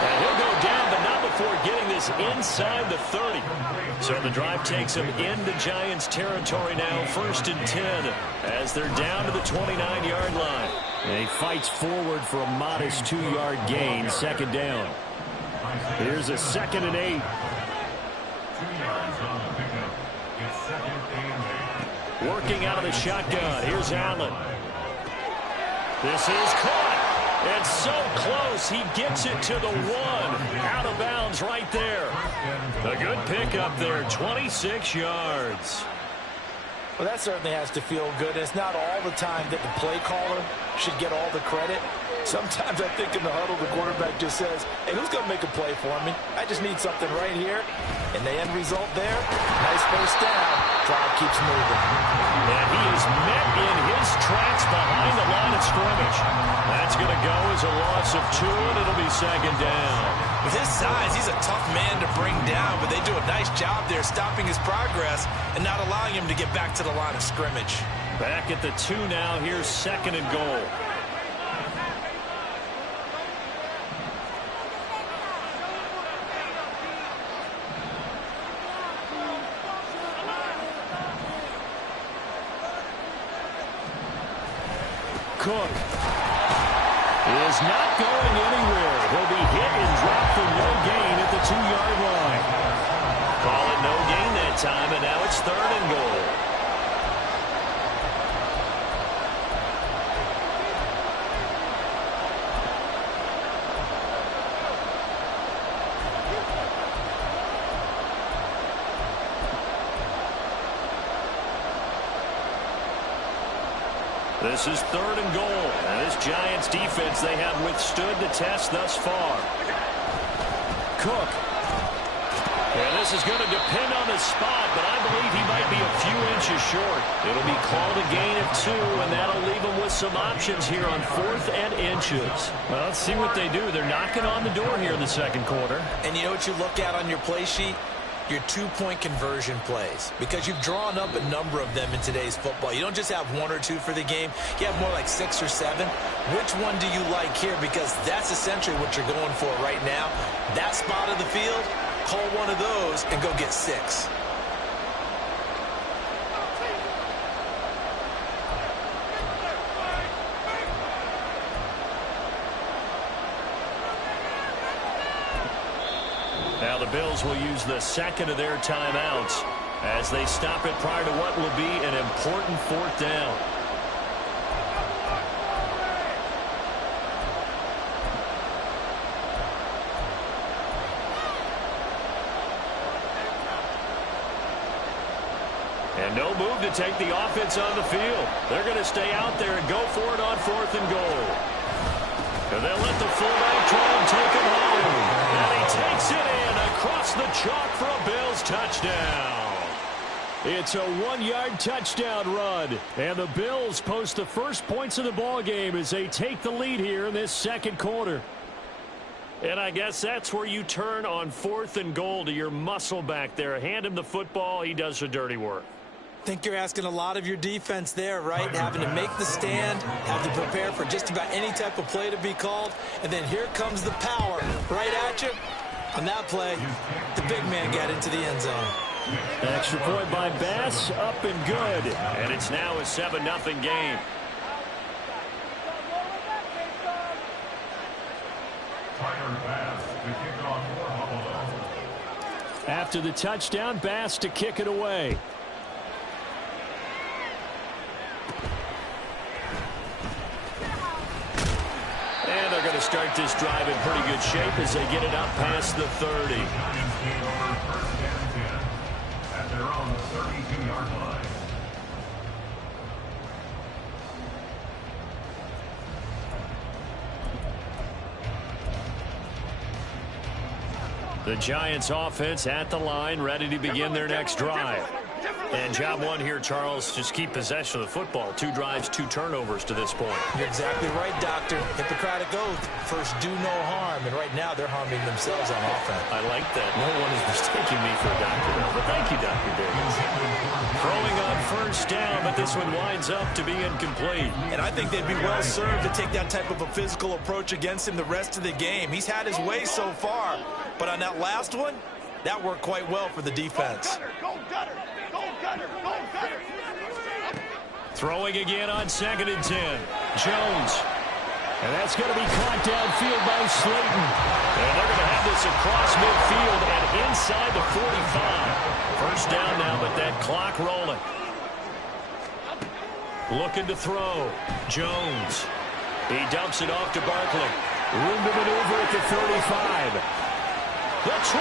And he'll go down, but not before getting this inside the 30. So the drive takes him into Giants territory now, 1st and 10, as they're down to the 29-yard line. And he fights forward for a modest 2-yard gain, 2nd down. Here's a 2nd and 8. 2 yards on the pickup. It's 2nd and 8. Working out of the shotgun. Here's Allen. This is caught. And so close. He gets it to the 1. Out of bounds right there. A good pickup there. 26 yards. Well, that certainly has to feel good. It's not all the time that the play caller should get all the credit. Sometimes I think in the huddle, the quarterback just says, hey, who's going to make a play for me? I just need something right here. And the end result there, nice first down. Drive keeps moving. And he is met in his tracks behind the line of scrimmage. That's going to go as a loss of 2, and it'll be 2nd down. With his size, he's a tough man to bring down, but they do a nice job there stopping his progress and not allowing him to get back to the line of scrimmage. Back at the 2 now. Here's 2nd and goal. Cook is not going anywhere. He'll be hit and dropped for no gain at the 2-yard line. Call it no gain that time, and now it's 3rd and goal. This is 3rd and goal. And this Giants defense, they have withstood the test thus far. Cook. And this is going to depend on the spot, but I believe he might be a few inches short. It'll be called a gain of 2, and that'll leave him with some options here on 4th and inches. Well, let's see what they do. They're knocking on the door here in the 2nd quarter. And you know what you look at on your play sheet? Your 2-point conversion plays, because you've drawn up a number of them in today's football. You don't just have 1 or 2 for the game. You have more like 6 or 7. Which one do you like here? Because that's essentially what you're going for right now. That spot of the field, call one of those and go get 6. Now the Bills will use the 2nd of their timeouts as they stop it prior to what will be an important 4th down. And no move to take the offense on the field. They're going to stay out there and go for it on 4th and goal. And they'll let the fullback try and take him home. And he takes it in across the chalk for a Bills touchdown. It's a 1-yard touchdown run. And the Bills post the first points of the ball game as they take the lead here in this 2nd quarter. And I guess that's where you turn on 4th and goal to your muscle back there. Hand him the football. He does the dirty work. I think you're asking a lot of your defense there, right? Having to make the stand, have to prepare for just about any type of play to be called, and then here comes the power right at you. On that play, the big man got into the end zone. Extra point by Bass, up and good. And it's now a 7-0 game. After the touchdown, Bass to kick it away. And they're going to start this drive in pretty good shape as they get it up past the 30. At their own 32-yard line. The Giants offense at the line, ready to begin their next drive. And job one here, Charles, just keep possession of the football. 2 drives, 2 turnovers to this point. You're exactly right, Doctor. Hippocratic oath. First, do no harm. And right now, they're harming themselves on offense. I like that. No one is mistaking me for a doctor, though. But thank you, Dr. Davis. Throwing on first down, but this one winds up to be incomplete. And I think they'd be well served to take that type of a physical approach against him the rest of the game. He's had his way so far. But on that last one, that worked quite well for the defense. Throwing again on 2nd and 10. Jones. And that's going to be caught downfield by Slayton. And they're going to have this across midfield and inside the 45. First down now, but that clock rolling. Looking to throw. Jones. He dumps it off to Barkley. Room to maneuver at the 35. The 20.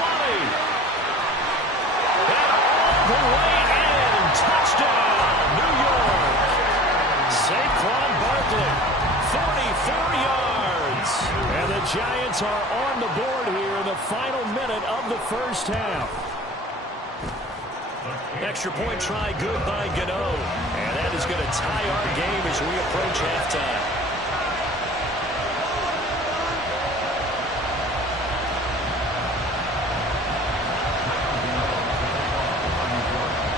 And all the way in. Touchdown, New York. Saquon Barkley, 44 yards. And the Giants are on the board here in the final minute of the first half. Extra point try good by Gano. And that is going to tie our game as we approach halftime.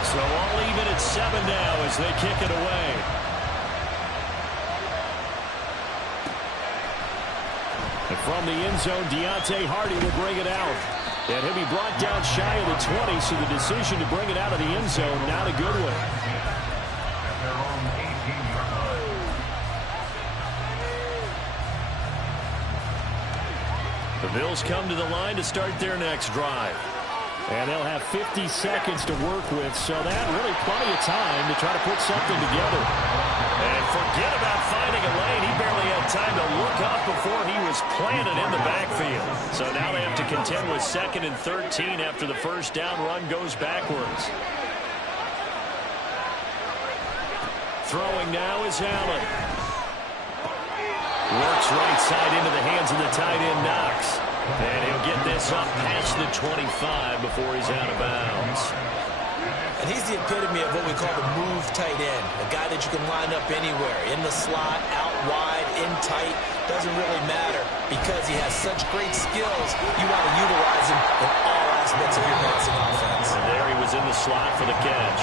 So all even at 7 now as they kick it away. And from the end zone, Deontay Hardy will bring it out. And he'll be brought down shy of the 20, so the decision to bring it out of the end zone, not a good one. The Bills come to the line to start their next drive. And they'll have 50 seconds to work with, so that really plenty of time to try to put something together. And forget about finding a lane. He barely had time to look up before he was planted in the backfield. So now they have to contend with 2nd and 13 after the first down run goes backwards. Throwing now is Allen. Works right side into the hands of the tight end, Knox. And he'll get this up past the 25 before he's out of bounds. And he's the epitome of what we call the move tight end. A guy that you can line up anywhere. In the slot, out wide, in tight. Doesn't really matter because he has such great skills. You want to utilize him in all aspects of your passing offense. And there he was in the slot for the catch.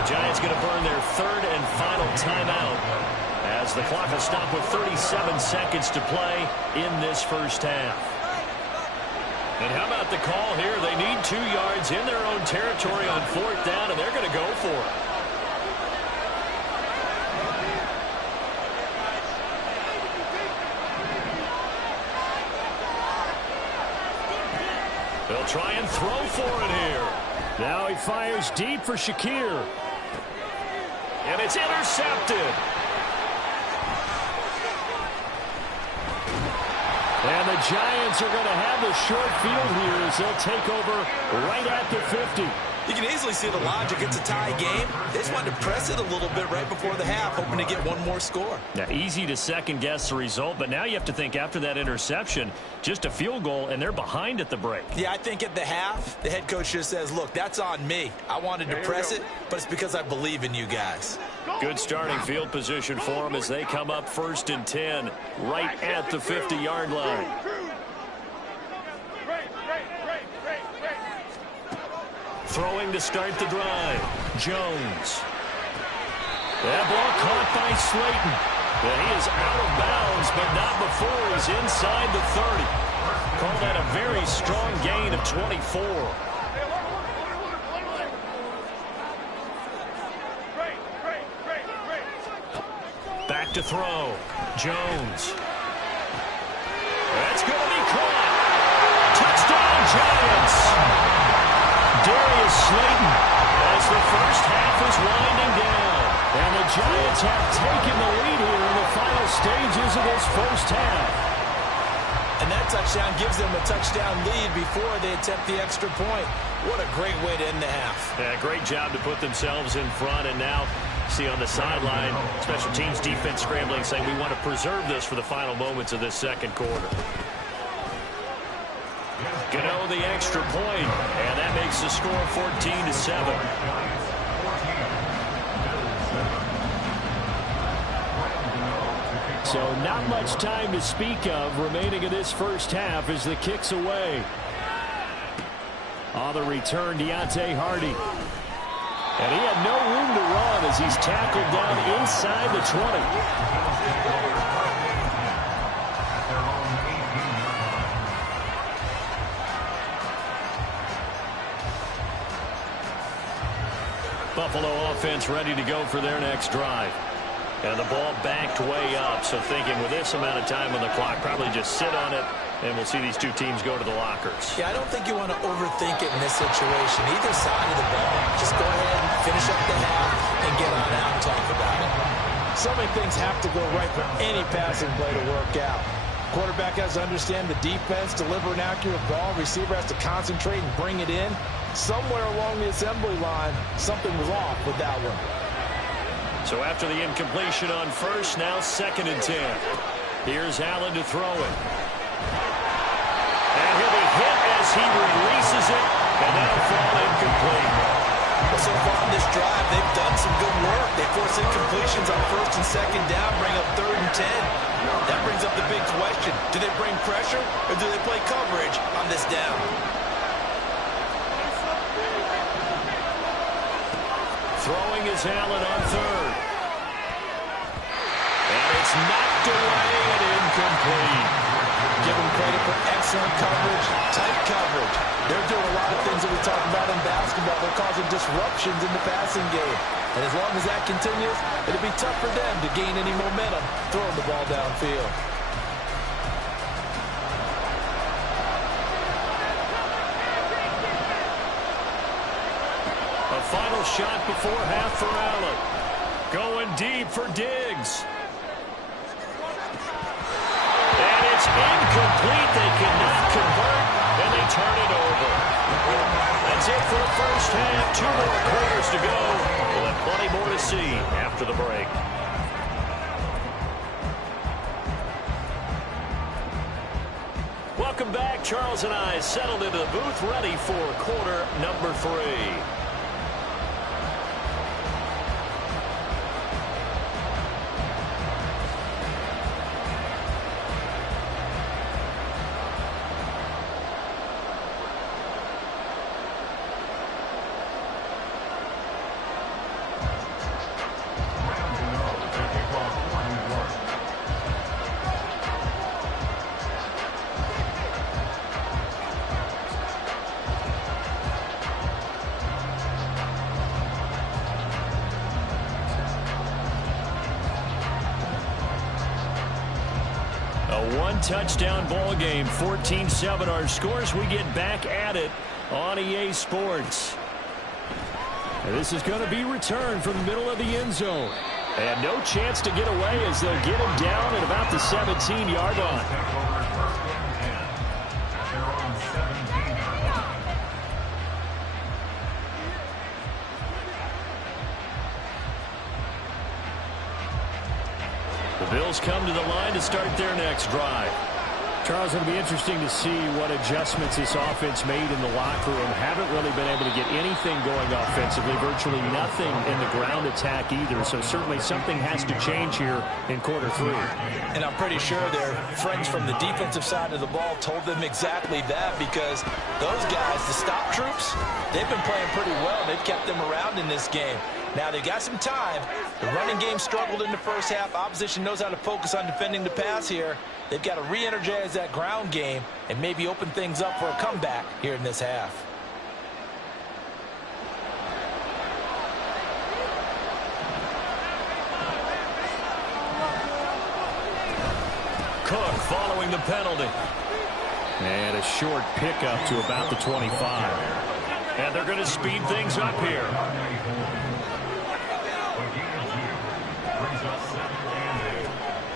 The Giants going to burn their 3rd and final timeout as the clock will stop with 37 seconds to play in this first half. And how about the call here? They need 2 yards in their own territory on 4th down, and they're going to go for it. They'll try and throw for it here. Now he fires deep for Shakir. And it's intercepted. And the Giants are going to have the short field here as they'll take over right at the 50. You can easily see the logic. It's a tie game. They just wanted to press it a little bit right before the half, hoping to get one more score. Now, easy to second-guess the result, but now you have to think after that interception, just a field goal, and they're behind at the break. Yeah, I think at the half, the head coach just says, look, that's on me. I wanted to press it, but it's because I believe in you guys. Good starting field position for them as they come up 1st and 10, right at the 50-yard line. Throwing to start the drive. Jones. That ball caught by Slayton. And he is out of bounds, but not before he's inside the 30. Call that a very strong gain of 24. Back to throw. Jones. That's going to be caught. Touchdown, Giants. Darius Slayton as the first half is winding down. And the Giants have taken the lead here in the final stages of this first half. And that touchdown gives them a touchdown lead before they attempt the extra point. What a great way to end the half. Yeah, great job to put themselves in front. And now, see on the sideline, special teams defense scrambling, saying we want to preserve this for the final moments of this second quarter. Gano the extra point, and that makes the score 14-7. So not much time to speak of remaining in this first half as the kick's away. On the return, Deontay Hardy. And he had no room to run as he's tackled down inside the 20. Buffalo offense ready to go for their next drive. And the ball backed way up, so thinking with this amount of time on the clock, probably just sit on it, and we'll see these two teams go to the lockers. Yeah, I don't think you want to overthink it in this situation. Either side of the ball, just go ahead and finish up the half and get on out and talk about it. So many things have to go right for any passing play to work out. Quarterback has to understand the defense, deliver an accurate ball. Receiver has to concentrate and bring it in. Somewhere along the assembly line, something was off with that one. So after the incompletion on first, now 2nd and 10. Here's Allen to throw it. And he'll be hit as he releases it, and that'll fall incomplete. Well, so far on this drive, they've done some good work. They force incompletions on 1st and 2nd down, bring up 3rd and 10. That brings up the big question. Do they bring pressure, or do they play coverage on this down? Throwing is Allen on 3rd. And it's knocked away and incomplete. Give them credit for excellent coverage, tight coverage. They're doing a lot of things that we talk about in basketball. They're causing disruptions in the passing game. And as long as that continues, it'll be tough for them to gain any momentum throwing the ball downfield. A final shot before half for Allen. Going deep for Diggs. And it's incomplete. They cannot convert, and they turn it over. That's it for the first half. 2 more quarters to go. We'll have plenty more to see after the break. Welcome back. Charles and I settled into the booth, ready for quarter number 3. Touchdown ball game, 14-7 our scores. We get back at it on EA Sports. And this is going to be returned from the middle of the end zone. And no chance to get away as they'll get him down at about the 17-yard line. The Bills come to the line to start their next drive. Charles, it'll be interesting to see what adjustments this offense made in the locker room. Haven't really been able to get anything going offensively, virtually nothing in the ground attack either. So certainly something has to change here in quarter 3. And I'm pretty sure their friends from the defensive side of the ball told them exactly that, because those guys, the stop troops, they've been playing pretty well. They've kept them around in this game. Now, they got some time. The running game struggled in the first half. Opposition knows how to focus on defending the pass here. They've got to re-energize that ground game and maybe open things up for a comeback here in this half. Cook following the penalty. And a short pickup to about the 25. And they're going to speed things up here.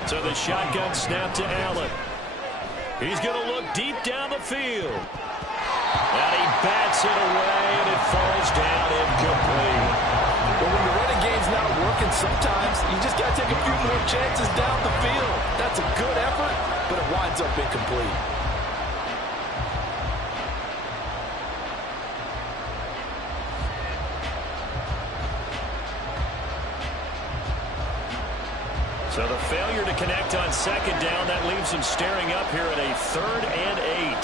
So the shotgun snap to Allen. He's going to look deep down the field. And he bats it away, and it falls down incomplete. But when the running game's not working, sometimes you just got to take a few more chances down the field. That's a good effort, but it winds up incomplete. So the failure to connect on 2nd down, that leaves him staring up here at a 3rd and 8.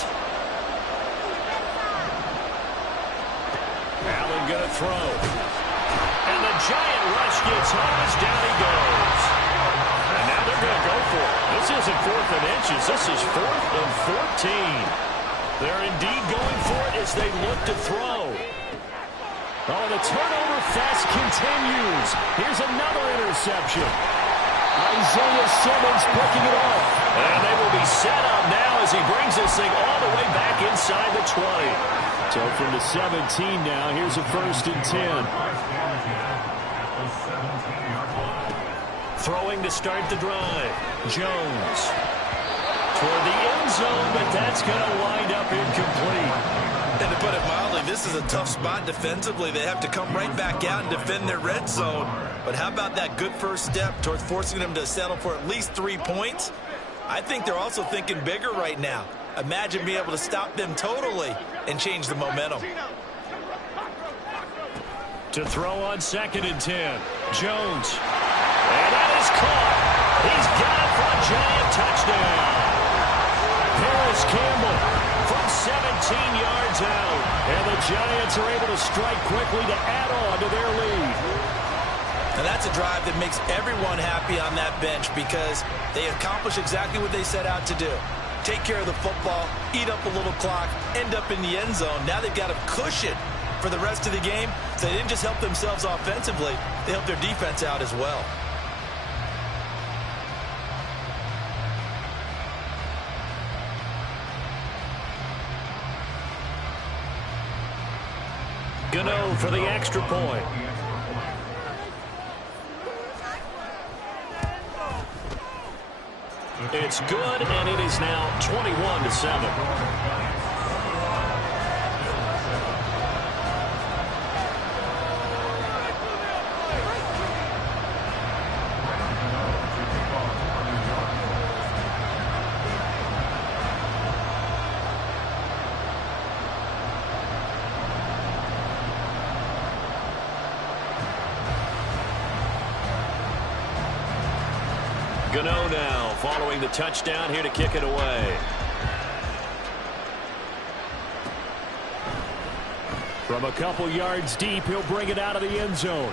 Allen going to throw. And the giant rush gets home as down he goes. And now they're going to go for it. This isn't 4th and inches. This is 4th and 14. They're indeed going for it as they look to throw. Oh, the turnover fest continues. Here's another interception. Isaiah Simmons picking it off. And they will be set up now as he brings this thing all the way back inside the 20. So from the 17 now, here's a 1st and 10. Throwing to start the drive. Jones. Toward the end zone, but that's going to wind up incomplete. And to put it mildly, this is a tough spot defensively. They have to come right back out and defend their red zone. But how about that good first step towards forcing them to settle for at least 3 points? I think they're also thinking bigger right now. Imagine being able to stop them totally and change the momentum. To throw on 2nd and 10. Jones. And that is caught. He's got it for a giant touchdown. Paris Campbell from 17 yards out. And the Giants are able to strike quickly to add on to their lead. And that's a drive that makes everyone happy on that bench because they accomplish exactly what they set out to do. Take care of the football, eat up a little clock, end up in the end zone. Now they've got a cushion for the rest of the game. So they didn't just help themselves offensively, they helped their defense out as well. Gano for the extra point. It's good, and it is now 21-7. Gano now following the touchdown here to kick it away. From a couple yards deep, he'll bring it out of the end zone.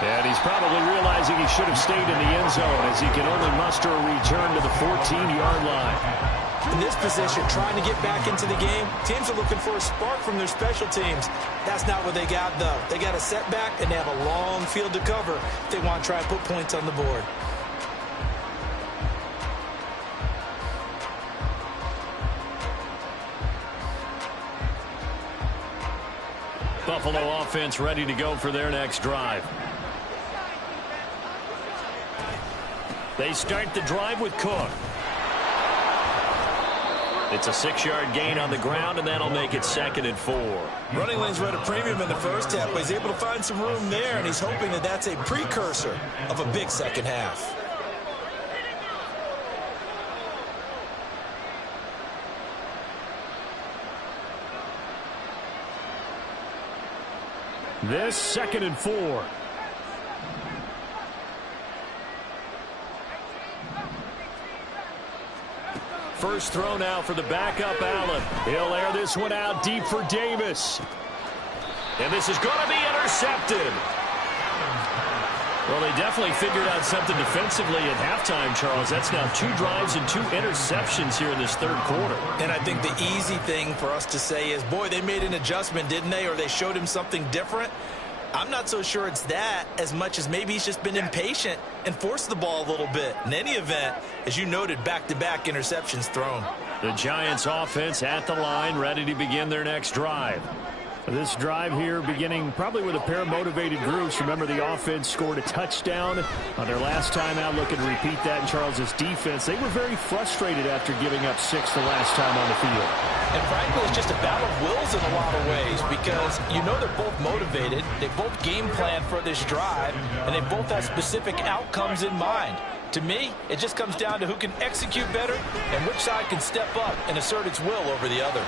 And he's probably realizing he should have stayed in the end zone as he can only muster a return to the 14-yard line. In this position, trying to get back into the game, teams are looking for a spark from their special teams. That's not what they got, though. They got a setback, and they have a long field to cover if they want to try and put points on the board. Buffalo offense ready to go for their next drive. They start the drive with Cook. It's a 6-yard gain on the ground, and that'll make it 2nd and 4. Running lanes were at a premium in the first half, but he's able to find some room there, and he's hoping that that's a precursor of a big second half. This 2nd and 4. First throw now for the backup Allen. He'll air this one out deep for Davis. And this is going to be intercepted. Well, they definitely figured out something defensively at halftime, Charles. That's now 2 drives and 2 interceptions here in this third quarter. And I think the easy thing for us to say is, boy, they made an adjustment, didn't they? Or they showed him something different. I'm not so sure it's that as much as maybe he's just been impatient and forced the ball a little bit. In any event, as you noted, back-to-back interceptions thrown. The Giants offense at the line, ready to begin their next drive. This drive here beginning probably with a pair of motivated groups. Remember, the offense scored a touchdown on their last time out. Looking to repeat that in Charles's defense. They were very frustrated after giving up 6 the last time on the field. And frankly, it's just a battle of wills in a lot of ways because you know they're both motivated. They both game plan for this drive, and they both have specific outcomes in mind. To me, it just comes down to who can execute better and which side can step up and assert its will over the other.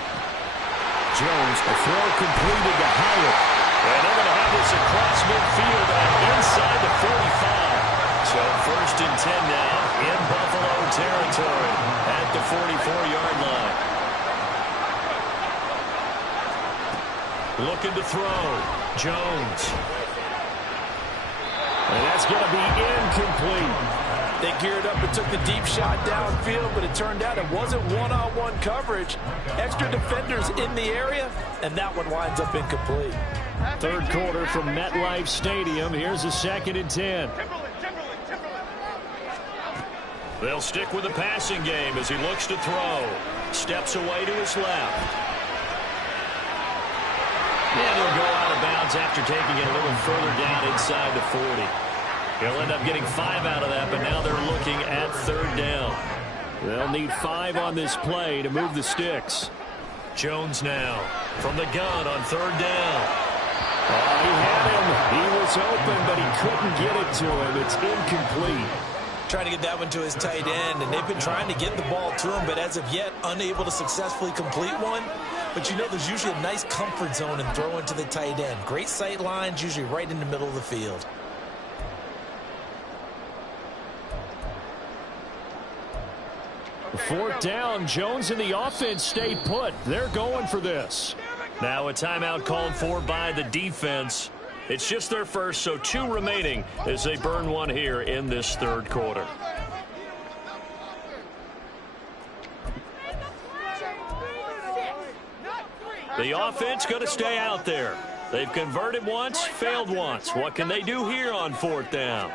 Jones, a throw completed to Howard. And they're going to have this across midfield and inside the 45. So 1st and 10 now in Buffalo territory at the 44-yard line. Looking to throw. Jones. And that's going to be incomplete. They geared up and took the deep shot downfield, but it turned out it wasn't one-on-one coverage. Extra defenders in the area, and that one winds up incomplete. Third quarter from MetLife Stadium. Here's a 2nd and 10. They'll stick with the passing game as he looks to throw. Steps away to his left. And he'll go out of bounds after taking it a little further down inside the 40. He'll end up getting 5 out of that, but now they're looking at 3rd down. They'll need 5 on this play to move the sticks. Jones now from the gun on 3rd down. He had him. He was open, but he couldn't get it to him. It's incomplete. Trying to get that one to his tight end, and they've been trying to get the ball to him, but as of yet, unable to successfully complete one. But you know, there's usually a nice comfort zone in throwing to the tight end. Great sight lines, usually right in the middle of the field. Fourth down, Jones and the offense stay put. They're going for this. Now a timeout called for by the defense. It's just their first, so 2 remaining as they burn one here in this 3rd quarter. The offense going to stay out there. They've converted once, failed once. What can they do here on 4th down?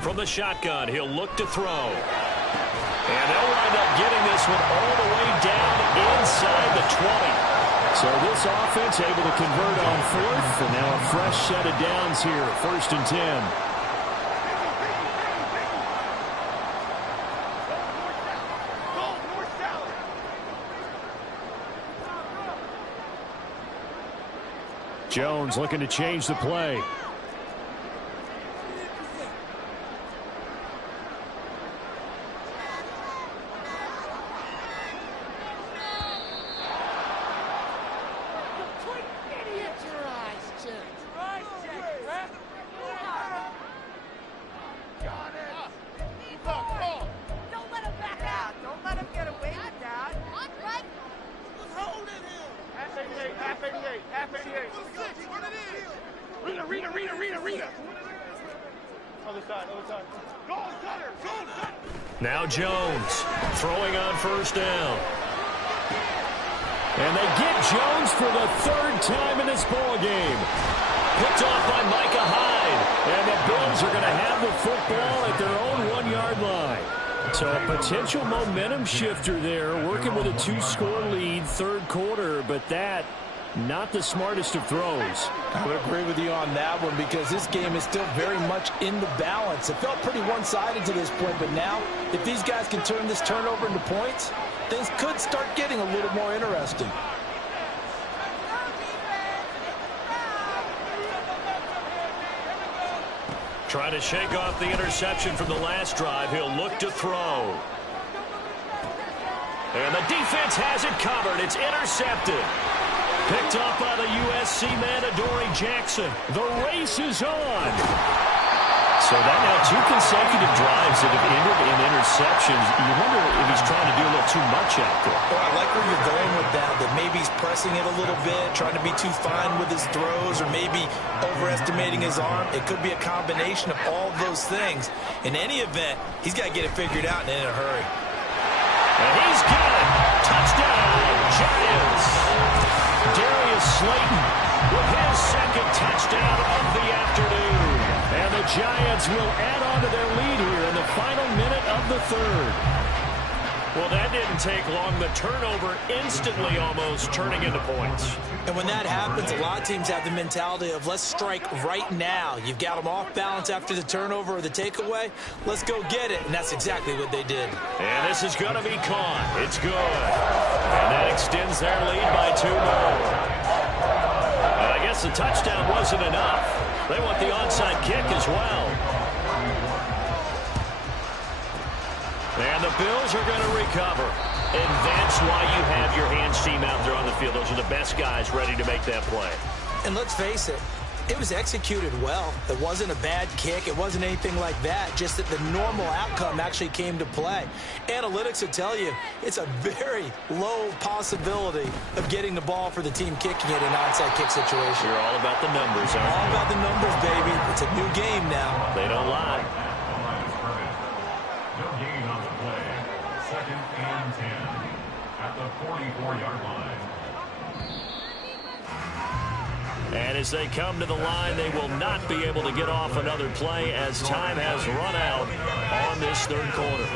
From the shotgun, he'll look to throw. And they'll wind up getting this one all the way down inside the 20. So this offense able to convert on 4th, and now a fresh set of downs here, 1st and 10. Jones looking to change the play. Now Jones throwing on 1st down. And they get Jones for the 3rd time in this ball game. Picked off by Micah Hyde. And the Bills are going to have the football at their own 1-yard line. So a potential momentum shifter there, working with a 2-score lead, 3rd quarter, but that not the smartest of throws. I would agree with you on that one because this game is still very much in the balance. It felt pretty one-sided to this point, but now if these guys can turn this turnover into points, things could start getting a little more interesting. Trying to shake off the interception from the last drive. He'll look to throw. And the defense has it covered. It's intercepted. Picked off by the USC man, Adoree Jackson. The race is on. So that now 2 consecutive drives that have ended in interceptions. You wonder if he's trying to do a little too much out there. Well, I like where you're going with that maybe he's pressing it a little bit, trying to be too fine with his throws, or maybe overestimating his arm. It could be a combination of all those things. In any event, he's got to get it figured out and in a hurry. And he's got it. Touchdown, Giants. Darius Slayton with his 2nd touchdown of the afternoon. And the Giants will add on to their lead here in the final minute of the 3rd. Well, that didn't take long. The turnover instantly almost turning into points. And when that happens, a lot of teams have the mentality of let's strike right now. You've got them off balance after the turnover or the takeaway. Let's go get it. And that's exactly what they did. And this is going to be caught. It's good. And that extends their lead by 2 more. And I guess the touchdown wasn't enough. They want the onside kick as well. And the Bills are going to recover. And that's why you have your hands team out there on the field. Those are the best guys ready to make that play. And let's face it, it was executed well. It wasn't a bad kick. It wasn't anything like that. Just that the normal outcome actually came to play. Analytics will tell you it's a very low possibility of getting the ball for the team kicking it in an onside kick situation. You're all about the numbers, aren't you? All about the numbers, baby. It's a new game now. They don't lie. No gain on the play. 2nd and 10 at the 44-yard line. And as they come to the line, they will not be able to get off another play as time has run out on on this third quarter.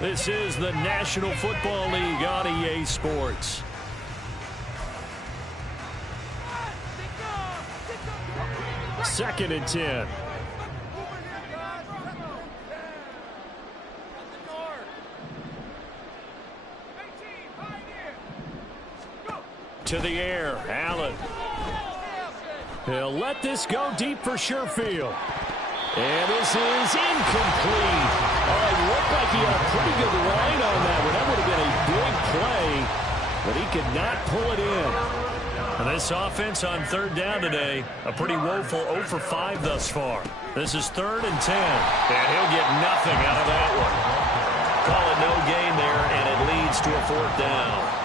This is the National Football League on EA Sports. Second and 10. To the air, Allen. He'll let this go deep for Sherfield. And this is incomplete. Oh, it looked like he had a pretty good line on that one. That would have been a big play, but he could not pull it in. And this offense on third down today, a pretty woeful 0 for 5 thus far. This is 3rd and 10. And he'll get nothing out of that one. Call it no gain there, and it leads to a 4th down.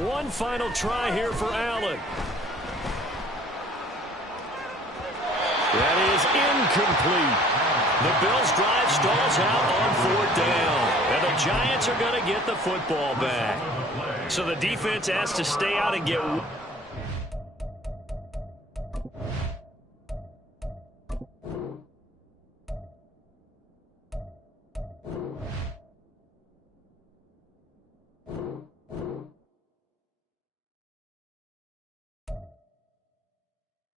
One final try here for Allen. That is incomplete. The Bills' drive stalls out on 4th down. And the Giants are going to get the football back. So the defense has to stay out and get